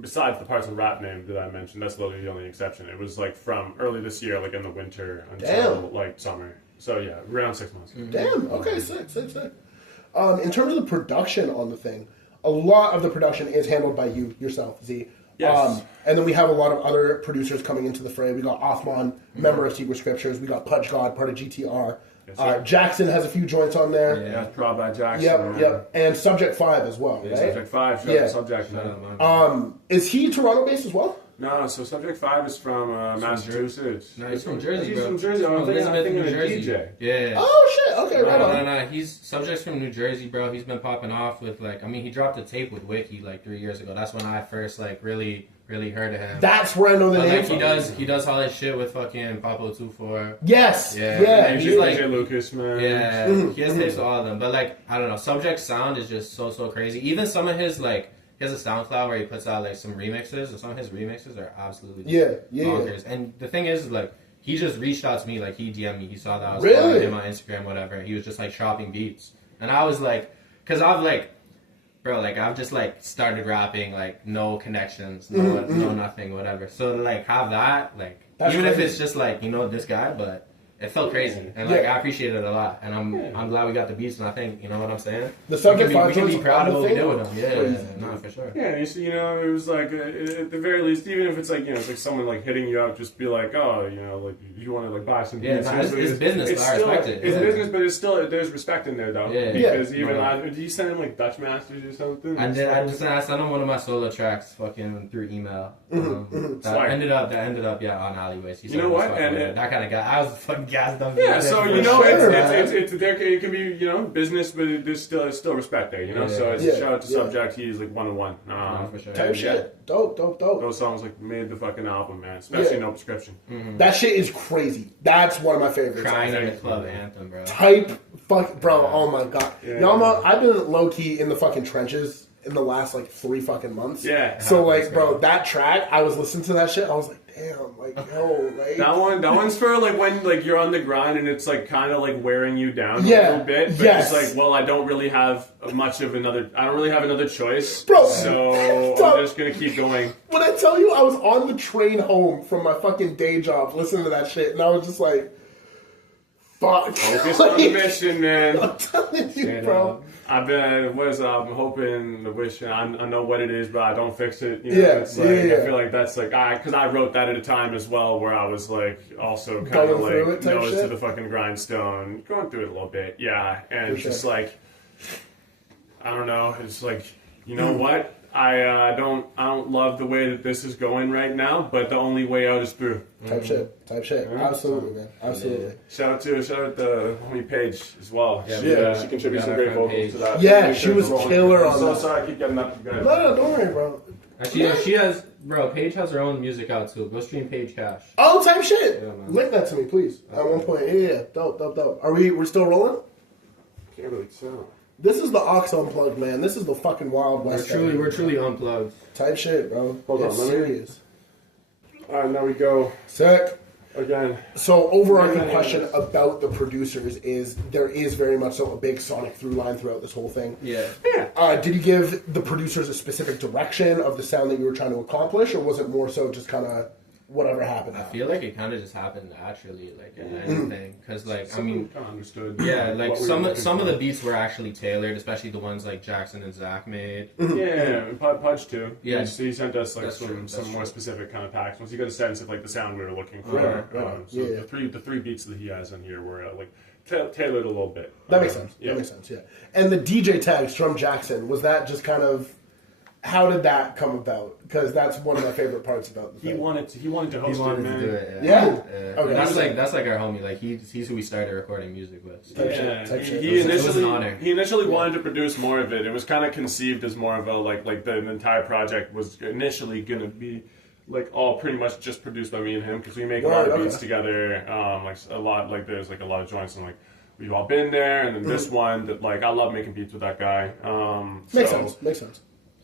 besides the parts of rap name that I mentioned, that's literally the only exception. It was like from early this year, like in the winter until like summer. So yeah, around 6 months. Damn. Okay. Sick. In terms of the production on the thing, a lot of the production is handled by you yourself, Z. Yes. And then we have a lot of other producers coming into the fray. We got Othman, member of Secret Scriptures. We got Pudge God, part of GTR. Yes, Jackson has a few joints on there. Yeah, draw by Jackson. Yep. And Subject 5 as well, right? Subject 5, Subject. Is he Toronto-based as well? No, so Subject 5 is from Massachusetts. No, he's from Jersey, He's bro. from Jersey. I'm thinking of a DJ. Yeah. Oh, shit. Okay, right on. No. He's Subject's from New Jersey, bro. He's been popping off with like, he dropped a tape with Wiki like 3 years ago. That's when I first like really heard of him. That's where I know the name from. He does all that shit with fucking Pablo 24. Yes. Yeah. And he's like Lucas, man. Yeah. He has tapes with all of them. But like, I don't know. Subject's sound is just so crazy. Even some of his like, he has a SoundCloud where he puts out like some remixes, and some of his remixes are absolutely bonkers. And the thing is, like, he just reached out to me, like he DM'd me. He saw that I was following him on Instagram, whatever. He was just like shopping beats, and I was like, because I've like, bro, like I've just like started rapping, like no connections, no nothing, whatever. So to like have that, like that's even crazy. If it's just like this guy, but. It felt crazy, and like I appreciate it a lot, and I'm glad we got the beats, and I think you know what I'm saying. The Subject 5 we can be proud of what we did with them. Yeah, no, for sure. Yeah, it was like at the very least, even if it's like it's like someone like hitting you up, just be like, oh, like you want to like buy some beats. Yeah, it's business, but I respect it. It's business, but it's still there's respect in there though. Yeah, because even did you send him like Dutch Masters or something? I did. I sent him one of my solo tracks, fucking through email. That ended up on Alleyways. You know what? And that kind of guy, I was fucking gassed up. Yeah, so it's there. It can be business, but there's still respect there. So it's shout out to Subject. He's like 101. For sure. Type shit. Dope. Those songs like made the fucking album, man. Especially No Prescription. That shit is crazy. That's one of my favorites. Crying in the club anthem, bro. Bro. Oh my god. I've been low key in the fucking trenches in the last like 3 fucking months. Yeah. So like, bro, that track, I was listening to that shit. I was like, damn, like, yo, like that one's for like when like you're on the grind and it's like kind of like wearing you down a little bit. But it's like, well, I don't really have another choice, bro. So I'm just gonna keep going. When I tell you, I was on the train home from my fucking day job listening to that shit, and I was just like, fuck. Focus on the mission, man. I'm telling you, bro. I'm hoping, the wish, I know what it is, but I don't fix it. It's like, I feel like that's like, because I wrote that at a time as well where I was like, also kind of like, nose to the fucking grindstone, going through it a little bit, and just like, I don't know, it's like, you know what? I don't love the way that this is going right now, but the only way out is through. Type shit. Absolutely, man. Absolutely. Yeah. Shout out the homie Paige as well. She contributed some great vocals to that. Yeah, she was killer on that. I'm so sorry I keep getting that. No, don't worry, bro. She has, bro, Paige has her own music out too. Go stream Paige Cash. Oh, type shit. Yeah, link that to me, please. At one point. Yeah. Dope. We're still rolling? Can't really tell. This is the Aux Unplugged, man. This is the fucking Wild West. We're truly unplugged. Type shit, bro. Hold on, serious. Alright, now we go. Sick. again. So overarching question about the producers is there is very much so a big sonic through line throughout this whole thing. Yeah. Did you give the producers a specific direction of the sound that you were trying to accomplish, or was it more so just kind of whatever happened? I feel like it kind of just happened naturally, like in anything, because like I mean, kind of understood. yeah, like some of the the beats were actually tailored, especially the ones like Jackson and Zach made. Yeah, and Pudge too. Yeah. He sent us like That's true, some more true. specific kind of packs. Once you got a sense of like the sound we were looking for. So the three beats that he has on here were like tailored a little bit. That makes sense. Yeah. That makes sense. Yeah. And the DJ tags from Jackson, was that just kind of, how did that come about? Because that's one of my favorite parts about the thing. He wanted to host He wanted it, man. to do it. Yeah. Okay. Okay. That's like our homie. Like he's who we started recording music with. So. Type shit. He It was an honor. initially wanted to produce more of it. It was kind of conceived as more of a like the entire project was initially gonna be like all pretty much just produced by me and him because we make a lot of beats together. Like a lot, like there's like a lot of joints and like we've all been there. And then this one that like I love making beats with that guy. Makes sense.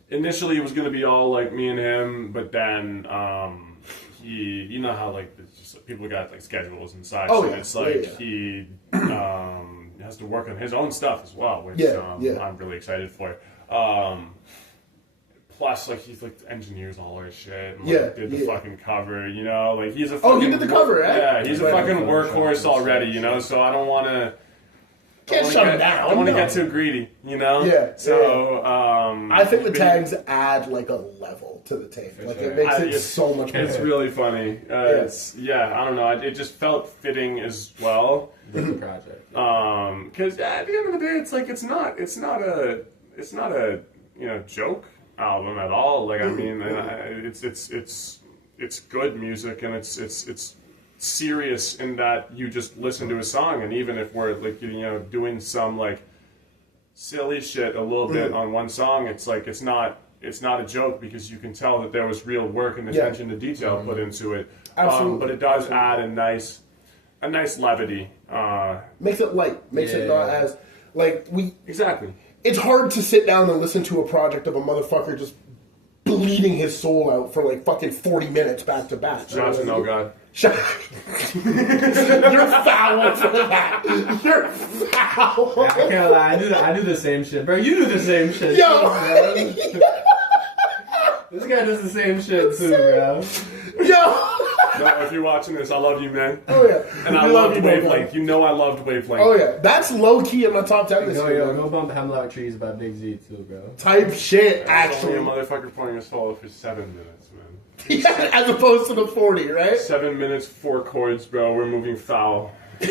Initially, it was gonna be all like me and him, but then you know how like it's just, people got like schedules and such, and it's like he has to work on his own stuff as well, which I'm really excited for. Plus, like he's like engineers all our shit, and, like, did the fucking cover, you know, like he's a fucking, he did the cover, right? Yeah, he's a fucking workhorse already, you know. So I don't want to. Can't shut him down. I don't want to get too greedy, you know? Yeah. So, I think the tags add like a level to the tape. Like it makes it so much better. It's really funny. It's I don't know. It just felt fitting as well. The project. Because at the end of the day, it's like it's not a joke album at all. Like I mean, it's good music and it's serious in that you just listen to a song, and even if we're like doing some like silly shit a little bit on one song, it's like it's not a joke because you can tell that there was real work and attention to detail put into it. Absolutely. But it does add a nice levity. Makes it light. Makes it not as like Exactly. It's hard to sit down and listen to a project of a motherfucker just bleeding his soul out for like fucking 40 minutes back to back. Shout out to No God. You're foul for that. You're foul. Yeah, I can't lie. I do the same shit, bro. You do the same shit. Yo. Too, this guy does the same shit too, bro. Yo. No, if you're watching this, I love you, man. Oh yeah. And I loved Wavelength. You know I loved Wavelength. Oh yeah. That's low key in my top 10 this year. Go bump Hemlock Trees by Big Z too, bro. Type shit, Actually, a actually. motherfucker pouring a solo for 7 minutes, man. Yeah, as opposed to the 40, right? 7 minutes, 4 chords, bro. We're moving foul. Yeah,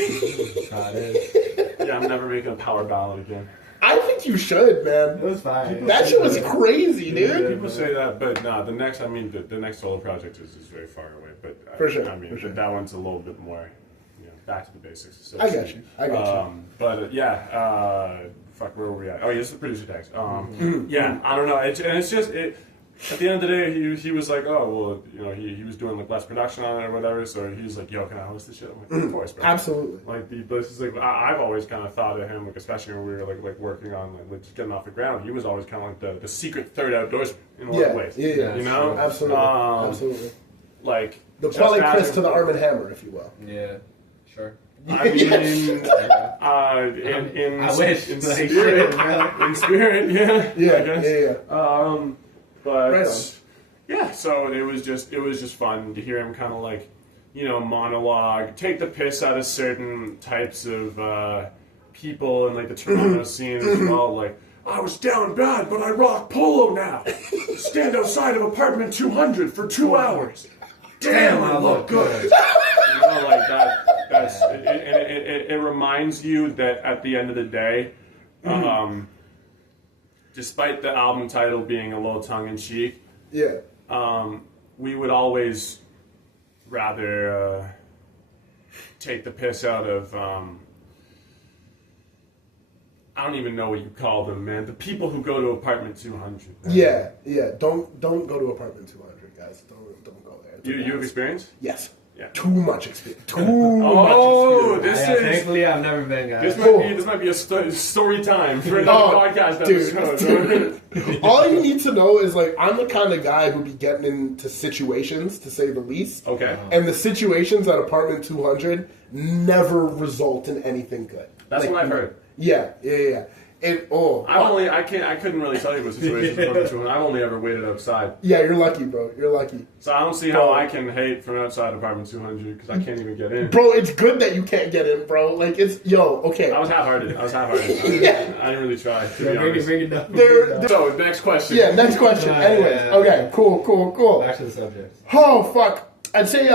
I'm never making a power ballad again. I think you should, man. It was fine. That shit was crazy, dude. People say that, but nah, the next solo project is very far away. But For sure, I mean, for sure. that one's a little bit more, back to the basics. So I got you. But fuck, where were we at? Oh, yeah, it's the producer tags. Yeah, I don't know. It's just at the end of the day, he was like, oh, well, he was doing like less production on it or whatever, so he was like, yo, can I host this shit? I'm like, of course, bro. Absolutely. Like, this is like, I've always kind of thought of him, like, especially when we were like working on like just getting off the ground. He was always kind of like the secret third outdoorsman in a lot of ways. Yeah, you know, absolutely, absolutely. Like The Polly Chris to the Arm and Hammer, if you will. Yeah, sure. I mean, I wish. In Like, spirit, shit, in spirit, yeah. Yeah. But Right on. yeah, so it was just fun to hear him kind of like, monologue, take the piss out of certain types of people in like the Toronto scene as well. Like, I was down bad, but I rock polo now. Stand outside of apartment 200 for 2 hours. Damn, I look good. Like that. That's it reminds you that at the end of the day, despite the album title being a little tongue-in-cheek, we would always rather take the piss out of, I don't even know what you call them, man. The people who go to apartment 200. Yeah. Don't go to apartment 200, guys. Don't go there. You have experience? Yes. Yeah. Too much experience. Oh, Thankfully, I've never been, guys. This might be a story time for another podcast episode. Dude. All you need to know is, like, I'm the kind of guy who'd be getting into situations, to say the least. Okay. And the situations at apartment 200 never result in anything good. That's what I've heard. Yeah. I couldn't really tell you what situations I've only ever waited outside. Yeah, you're lucky, bro. You're lucky. So I don't see how I can hate from outside apartment 200 because I can't even get in. Bro, it's good that you can't get in, bro. Like, okay. I was half-hearted. Yeah. I didn't really try, to be honest. Bring it down. So, next question. Yeah, next question. Anyways, okay, cool. Back to the subject. Oh, fuck. I'd say,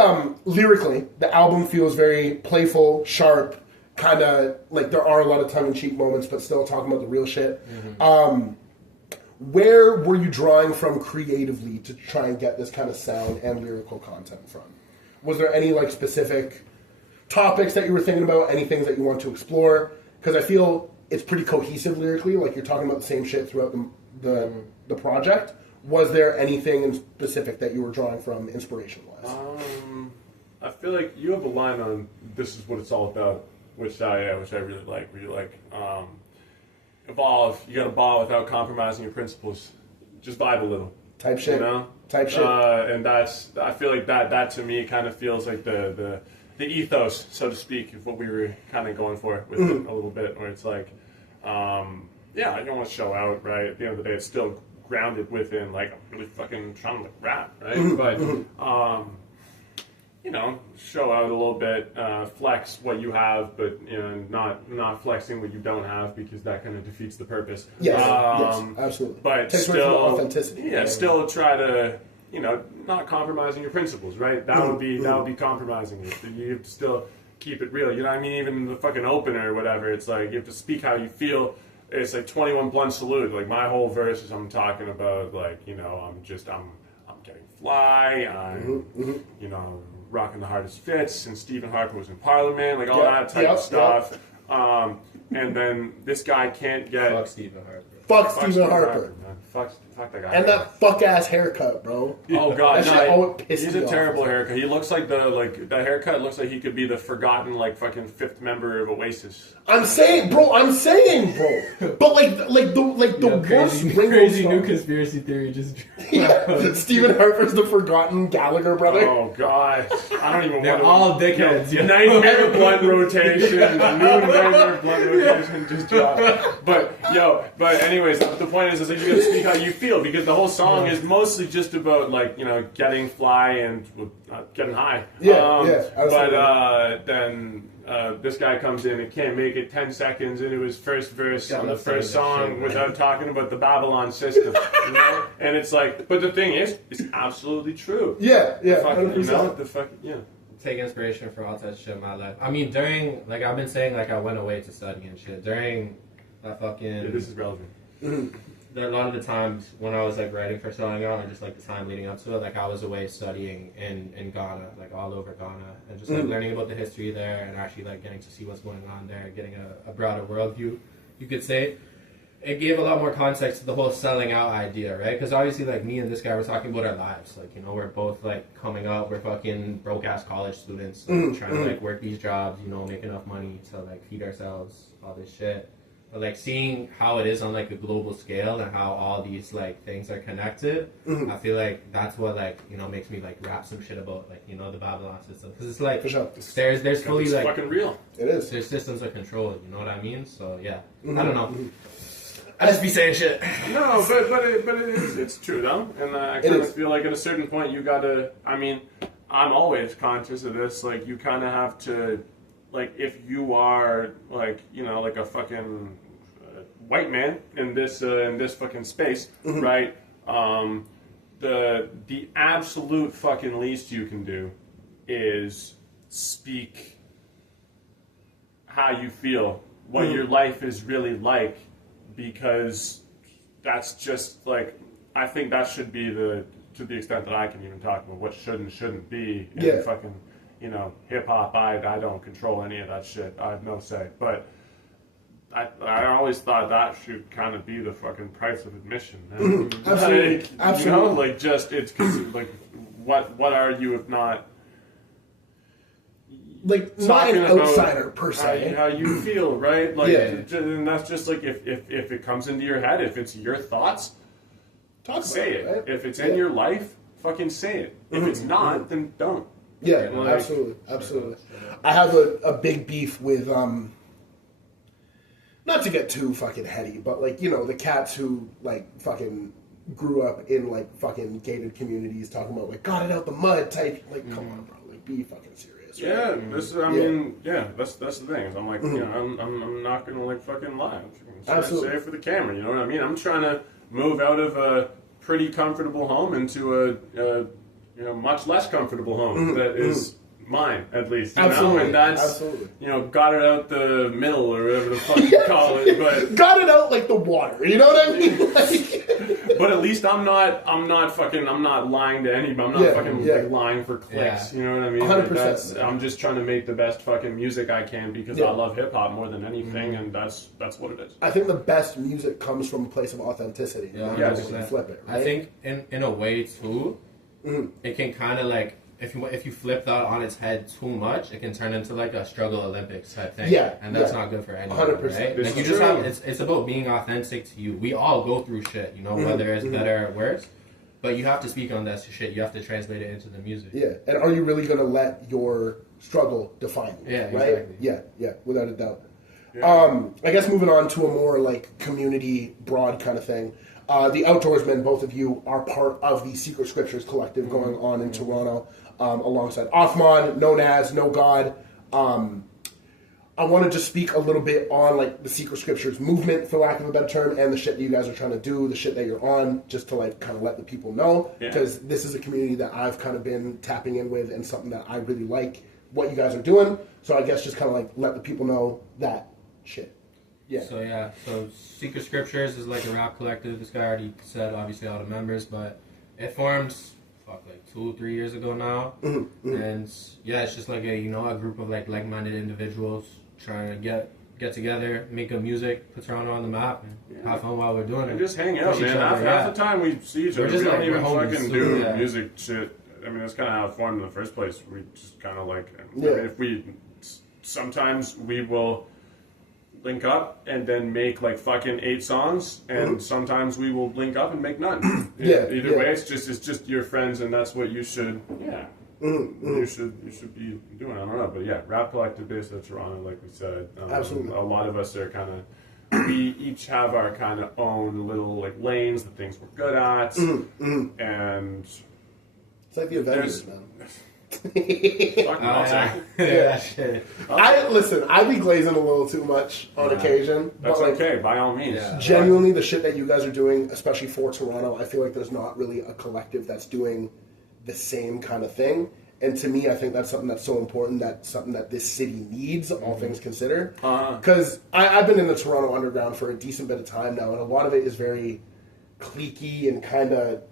lyrically, the album feels very playful, sharp, kind of, like, there are a lot of tongue-in-cheek moments, but still talking about the real shit. Mm-hmm. Where were you drawing from creatively to try and get this kind of sound and lyrical content from? Was there any, like, specific topics that you were thinking about, any things that you want to explore? Because I feel it's pretty cohesive lyrically, like you're talking about the same shit throughout the project. Was there anything in specific that you were drawing from inspiration-wise? I feel like you have a line on "This is what it's all about," which I really like. Evolve. You got to ball without compromising your principles. Just vibe a little. Type shit. You know? Type shit. And I feel like that to me kind of feels like the ethos, so to speak, of what we were kind of going for with it a little bit, where it's like, I don't want to show out, right? At the end of the day, it's still grounded within, like, I'm really fucking trying to, like, rap, right? But, show out a little bit, flex what you have, but, not flexing what you don't have, because that kind of defeats the purpose. Yes, absolutely. But takes still, authenticity. Yeah, still try to, not compromising your principles, right? That would be compromising it. You have to still keep it real. You know what I mean? Even in the fucking opener or whatever, it's like you have to speak how you feel. It's like 21 Blunt Salute. Like, my whole verse is I'm talking about, like, I'm getting fly. I'm, rocking the hardest fits. And Stephen Harper was in Parliament. Like, all that type of stuff. And then this guy can't get... Fuck Stephen Harper. Fuck Stephen Harper. Man. Fuck that guy. And that fuck-ass haircut, bro. Oh, God. He's a terrible haircut. He looks like that haircut looks like he could be the forgotten, like, fucking fifth member of Oasis. I'm saying, bro. But the worst Ringo crazy song. new conspiracy theory just. Stephen Harper's the forgotten Gallagher brother. Oh, God. I don't even They're want all dickheads. Nightmare Blunt rotation. New Nightmare Blunt rotation just dropped. But anyways, the point is that you gotta speak how you feel, because the whole song is mostly just about, like, getting fly and getting high. But then this guy comes in and can't make it 10 seconds into his first verse on the first song without talking about the Babylon system. And it's like, but the thing is, it's absolutely true. Yeah, 100%. Take inspiration for all that shit in my life. I mean, during, like, I've been saying, like, I went away to study and shit. During that fucking... This is relevant. A lot of the times when I was, like, writing for Selling Out, or just, like, the time leading up to it, like, I was away studying in Ghana, like, all over Ghana, and just, like, learning about the history there, and actually, like, getting to see what's going on there, getting a broader worldview, you could say. It gave a lot more context to the whole selling out idea, right? Because obviously, like, me and this guy were talking about our lives. Like, we're both, like, coming up, we're fucking broke-ass college students, trying to, like, work these jobs, make enough money to, like, feed ourselves, all this shit. But, like, seeing how it is on, like, a global scale and how all these, like, things are connected, I feel like that's what, like, makes me, like, rap some shit about, like, the Babylon system. Because it's, like, there's fully, it's like... fucking real. It is. There's systems of control, you know what I mean? So, yeah. I don't know. I just be saying shit. No, but it's true, though. And I kind of feel like at a certain point you gotta... I mean, I'm always conscious of this. Like, you kind of have to... Like, if you are, like, like a fucking white man in this fucking space, right? The absolute fucking least you can do is speak how you feel, what your life is really like, because that's just, like, I think that should be to the extent that I can even talk about what should and shouldn't be in fucking... hip-hop, I don't control any of that shit. I have no say. But I always thought that should kind of be the fucking price of admission. Absolutely. Like, just, it's, like, what are you if not like not an outsider per se. How you feel, right? Like, Yeah. and that's just like if it comes into your head, if it's your thoughts, say it. Right? If it's in your life, fucking say it. If it's not, then don't. Yeah, Like, absolutely. I have a big beef with not to get too fucking heady, but like, you know, the cats who like fucking grew up in like fucking gated communities talking about like got it out the mud type. Like, come on, bro, like be fucking serious. Right? Yeah, that's the thing. I'm like, you know, I'm not gonna like fucking lie. I'm say it for the camera. You know what I mean? I'm trying to move out of a pretty comfortable home into a you know, much less comfortable home that is mine, at least. You know? And that's, you know, got it out the middle or whatever the fuck you call it. But got it out like the water. You know what I mean? Like, but at least I'm not lying to anybody. I'm not like, lying for clicks. You know what I mean? 100%. Like I'm just trying to make the best fucking music I can because I love hip hop more than anything, and that's what it is. I think the best music comes from a place of authenticity. Yeah, flip it. Right? I think in a way too, it can kind of like if you flip that on its head too much, it can turn into like a struggle Olympics type thing. Yeah, and that's not good for anyone. 100%. Right? Like you just have it's about being authentic to you. We all go through shit, you know, whether it's better or worse. But you have to speak on that shit. You have to translate it into the music. Yeah, and are you really going to let your struggle define you? Yeah, right? exactly. Yeah, without a doubt. Yeah. I guess moving on to a more like community broad kind of thing. The Outdoorsmen, both of you, are part of the Secret Scriptures collective going on in Toronto, alongside Othman, known as No God. I want to just speak a little bit on like the Secret Scriptures movement, for lack of a better term, and the shit that you guys are trying to do, the shit that you're on, just to like kind of let the people know, because this is a community that I've kind of been tapping in with and something that I really like what you guys are doing. So I guess just kind of like let the people know that shit. Yeah. So Secret Scriptures is like a rap collective. This guy already said obviously all the members, but it formed like 2-3 years ago now, and it's just like a group of like-minded individuals trying to get together, make good music, put Toronto on the map, and have fun while we're doing it. And just hang out, man. Half the time we see each other, we don't even fucking do music shit. I mean, that's kind of how it formed in the first place. We just kind of like, I mean, sometimes we will link up and then make like fucking 8 songs, and sometimes we will link up and make none. Either way, it's just your friends, and that's what you should. You should be doing. I don't know, but rap collective based in Toronto, like we said. Absolutely. A lot of us are kind of. We each have our kind of own little like lanes, the things we're good at, and it's like the Avengers, man. I be glazing a little too much on occasion. That's but okay, by all means. Genuinely, the shit that you guys are doing, especially for Toronto, I feel like there's not really a collective that's doing the same kind of thing. And to me, I think that's something that's so important. That's something that this city needs, all things considered. Because I've been in the Toronto underground for a decent bit of time now, and a lot of it is very cliquey and kind of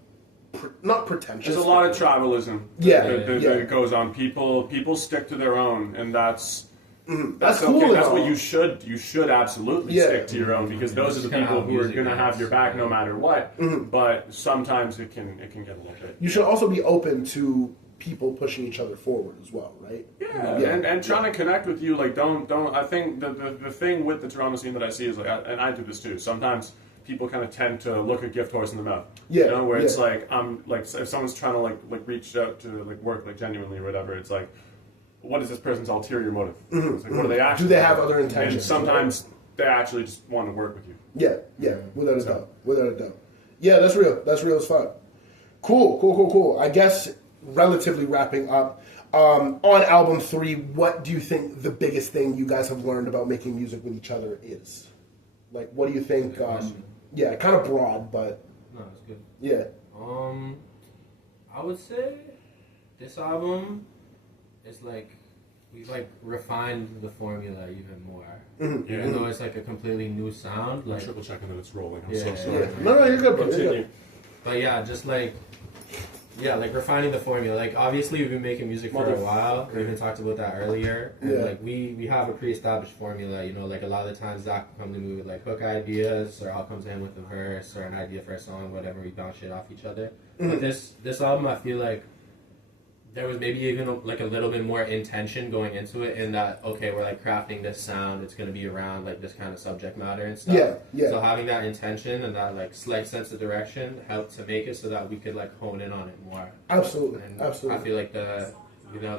not pretentious. There's a lot of tribalism that goes on. People stick to their own, and that's cool. Okay. That's what you should. You should absolutely stick to your own, because those are the people who are going to have your back no matter what. But sometimes it can get a little bit. You should also be open to people pushing each other forward as well, right? And trying to connect with you. Like don't. I think the thing with the Toronto scene that I see is like, and I do this too. Sometimes people kind of tend to look a gift horse in the mouth. Where it's like, I'm like, if someone's trying to like reach out to like work like genuinely or whatever, it's like, what is this person's ulterior motive? It's like, what do they actually? Do they have other intentions? And sometimes they actually just want to work with you. Without a doubt. Yeah, that's real. That's real as fuck. Cool. I guess relatively wrapping up. On album 3, what do you think the biggest thing you guys have learned about making music with each other is? Like, what do you think? Kind of broad, but no, it's good. Yeah. I would say this album is like we've like refined the formula even more. Even though it's like a completely new sound. Like triple checking that it's rolling. I'm so sorry. No, you're good, bro. You're good. But just like refining the formula. Like obviously we've been making music for a while. We even talked about that earlier. And like we have a pre-established formula. You know, like a lot of the times Zach will come to me with like hook ideas, or I'll come to him with a verse or an idea for a song, whatever. We bounce shit off each other. But this album, I feel like there was maybe even like a little bit more intention going into it in that, okay, we're like crafting this sound, it's going to be around like this kind of subject matter and stuff. Yeah. So having that intention and that like slight sense of direction helped to make it so that we could like hone in on it more. Absolutely. And Absolutely. I feel like the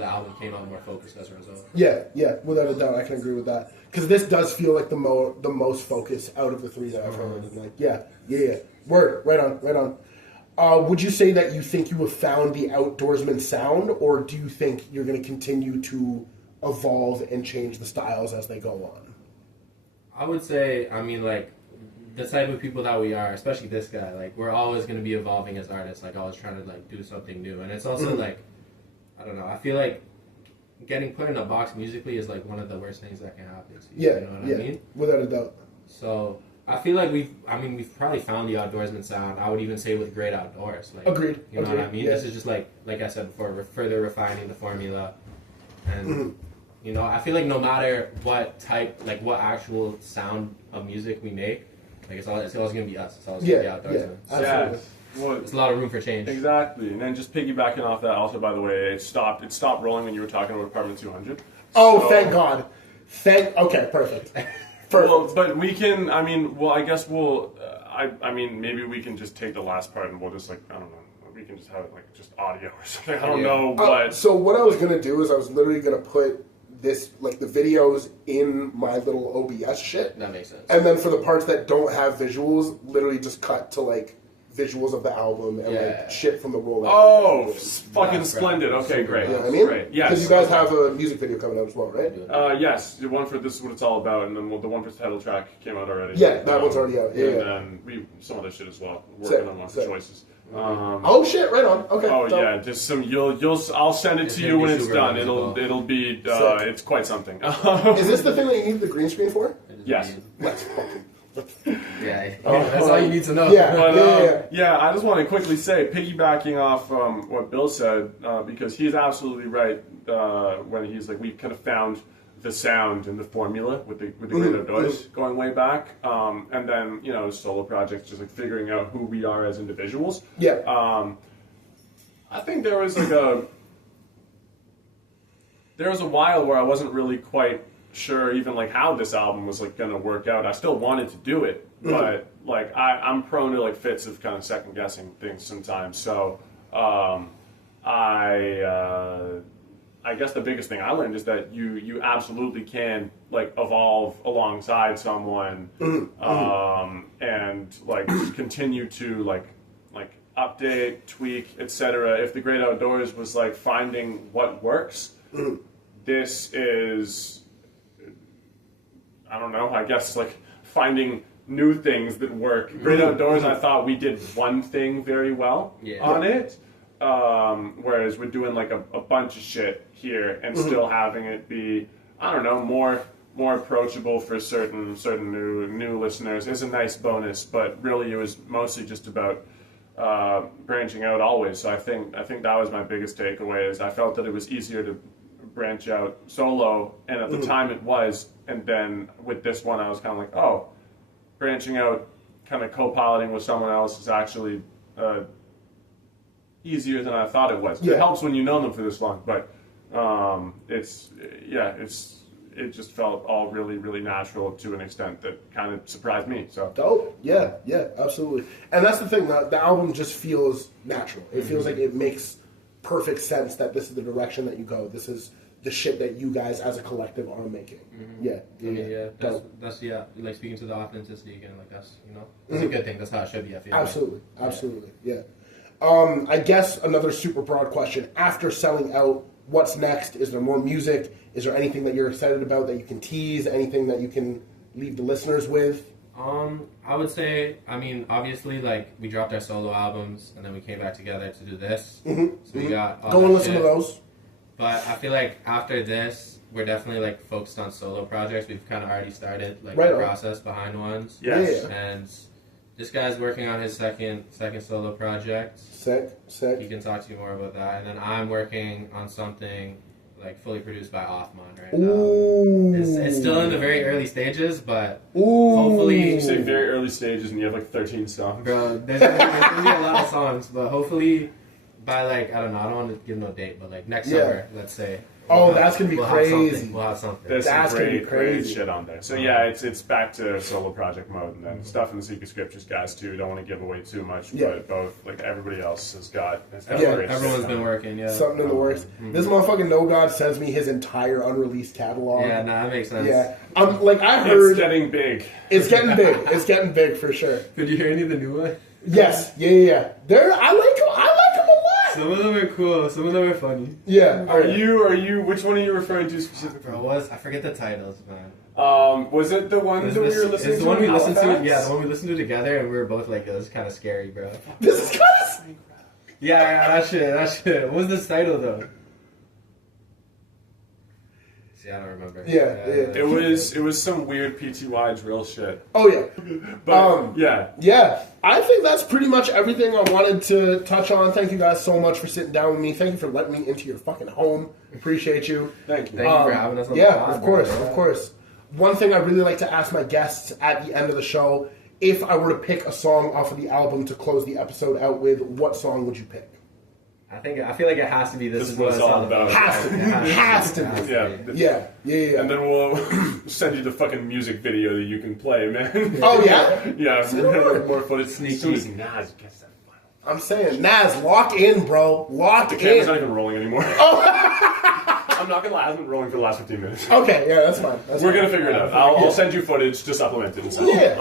album came out more focused as a result. Yeah, without a doubt, I can agree with that. Because this does feel like the most focus out of the three that I've heard. And like, yeah. Word, right on. Would you say that you think you have found the Outdoorsman sound, or do you think you're going to continue to evolve and change the styles as they go on? I would say, I mean, like, the type of people that we are, especially this guy, like, we're always going to be evolving as artists, like, always trying to, like, do something new. And it's also, like, I don't know, I feel like getting put in a box musically is, like, one of the worst things that can happen to you. You know what I mean? Without a doubt. So I feel like we've probably found the Outdoorsman sound. I would even say with Great Outdoors. Like, Agreed. You know what I mean? Yeah. This is just like I said before, we're further refining the formula. And, you know, I feel like no matter what type, like what actual sound of music we make, like it's always going to be us. It's always going to be Outdoorsmen. Absolutely. Well, there's a lot of room for change. Exactly. And then just piggybacking off that, also, by the way, it stopped rolling when you were talking about Apartment 200. Oh, so, thank God. Okay, perfect. Well, but we can, I guess we'll, maybe we can just take the last part and we'll just, like, I don't know, we can just have it, like, just audio or something. I don't know what. So what I was going to do is I was literally going to put this, like, the videos in my little OBS shit. That makes sense. And then for the parts that don't have visuals, literally just cut to, like, visuals of the album and, like, shit from the rollout. Oh, fucking splendid. Okay, great. You know what I mean? Great. Yes. Because you guys have a music video coming out as well, right? Yes. The one for This Is What It's All About, and then the one for the title track came out already. Yeah, that one's already out. And then some other shit as well. Working on one for choices. Oh shit! Right on. Okay. Oh yeah, just some. I'll send it to you when it's done. It'll be. It's quite something. Is this the thing that you need the green screen for? Yes. Let's fucking. Yeah, that's all you need to know. Yeah, I just want to quickly say, piggybacking off what Bill said, because he's absolutely right when he's like, we kind of found the sound and the formula with the Great Outdoors going way back, and then solo projects, just like figuring out who we are as individuals. Yeah. I think there was a while where I wasn't really quite sure even like how this album was like gonna work out. I still wanted to do it, but like I'm prone to like fits of kind of second guessing things sometimes. So I guess the biggest thing I learned is that you absolutely can like evolve alongside someone and like continue to like update, tweak, etc. If the Great Outdoors was like finding what works, this is, I don't know, I guess like finding new things that work. Great Outdoors, I thought we did one thing very well on it, whereas we're doing like a bunch of shit here and still having it be, I don't know, more approachable for certain new listeners is a nice bonus, but really it was mostly just about branching out always. So I think that was my biggest takeaway, is I felt that it was easier to branch out solo, and at the time it was, and then with this one I was kind of like, oh, branching out, kind of co-piloting with someone else is actually easier than I thought it was. It helps when you know them for this long, but it just felt all really, really natural to an extent that kind of surprised me. So dope. Yeah, absolutely. And that's the thing, the album just feels natural. It feels like it makes perfect sense that this is the direction that you go. This is the shit that you guys as a collective are making. That's like speaking to the authenticity again, like that's that's a good thing. That's how it should be. I feel absolutely. I guess another super broad question: after selling out, what's next? Is there more music? Is there anything that you're excited about that you can tease? Anything that you can leave the listeners with? I would say, obviously, like, we dropped our solo albums, and then we came back together to do this. So we got all go and listen to those. But I feel like after this, we're definitely, like, focused on solo projects. We've kind of already started, like, the process behind ones. Yes. And this guy's working on his second solo project. Sick. He can talk to you more about that. And then I'm working on something like fully produced by Othman right now. It's still in the very early stages, but hopefully. You say very early stages and you have like 13 songs. Bro, there's gonna be a lot of songs, but hopefully by like, I don't know, I don't want to give no date, but like next summer, let's say. Oh, that's gonna be crazy. We'll have something. There's That's some gonna be great crazy. shit on there. So yeah, it's back to solo project mode, and then stuff in the Secret Scriptures guys too. Don't want to give away too much, but both like everybody else has got. Great Everyone's shit been on. working, Something in the works. This motherfucking No God sends me his entire unreleased catalog. Yeah, nah, that makes sense. Yeah, like I heard, It's getting big. it's getting big. It's getting big for sure. Did you hear any of the new one? Yes, yeah. They're I like them a lot. Some of them are cool. Some of them are funny. Yeah. Are you? Which one are you referring to specifically? Bro, I forget the titles, man. Was it the one that we were listening to? It's the one we listened to. Halifax? Yeah, the one we listened to together, and we were both like, "It was kind of scary, bro." This is kind of. Yeah, that shit. What was this title though? See, I don't remember. Yeah. It was some weird PTY drill shit. Oh yeah. But yeah. Yeah, I think that's pretty much everything I wanted to touch on. Thank you guys so much for sitting down with me. Thank you for letting me into your fucking home. Appreciate you. Thank you. Thank you for having us on the Yeah, pod, of course, bro. of course. One thing I really like to ask my guests at the end of the show, if I were to pick a song off of the album to close the episode out with, what song would you pick? I feel like it has to be This Is What It's All About. Has to be. Has to be. Yeah. And then we'll send you the fucking music video that you can play, man. Oh yeah? Yeah, we're gonna have more footage. Sneaky. As soon as Nas gets that final. I'm saying, Naz, lock in, bro. Lock The camera's not in. even rolling anymore. I'm not gonna lie, it hasn't been rolling for the last 15 minutes. Okay, yeah, that's fine. We're gonna figure it out. I'll send you footage to supplement it. And stuff. Yeah,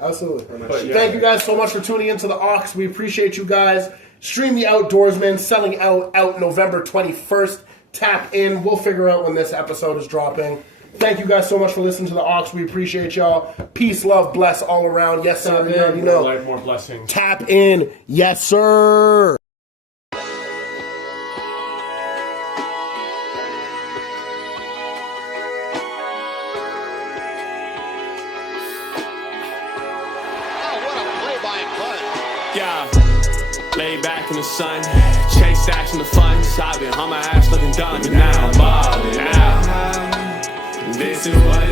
absolutely. But yeah. Thank you guys so much for tuning into the Aux. We appreciate you guys. Stream The Outdoorsmen, selling out November 21st. Tap in. We'll figure out when this episode is dropping. Thank you guys so much for listening to the Aux. We appreciate y'all. Peace, love, bless all around. Yes, sir. You already More know. life, more blessings. Tap in. Yes, sir. Yeah, lay back in the sun, chase stacks in the funds. I've been on my ass looking dumb, but now I'm ballin' out. This is what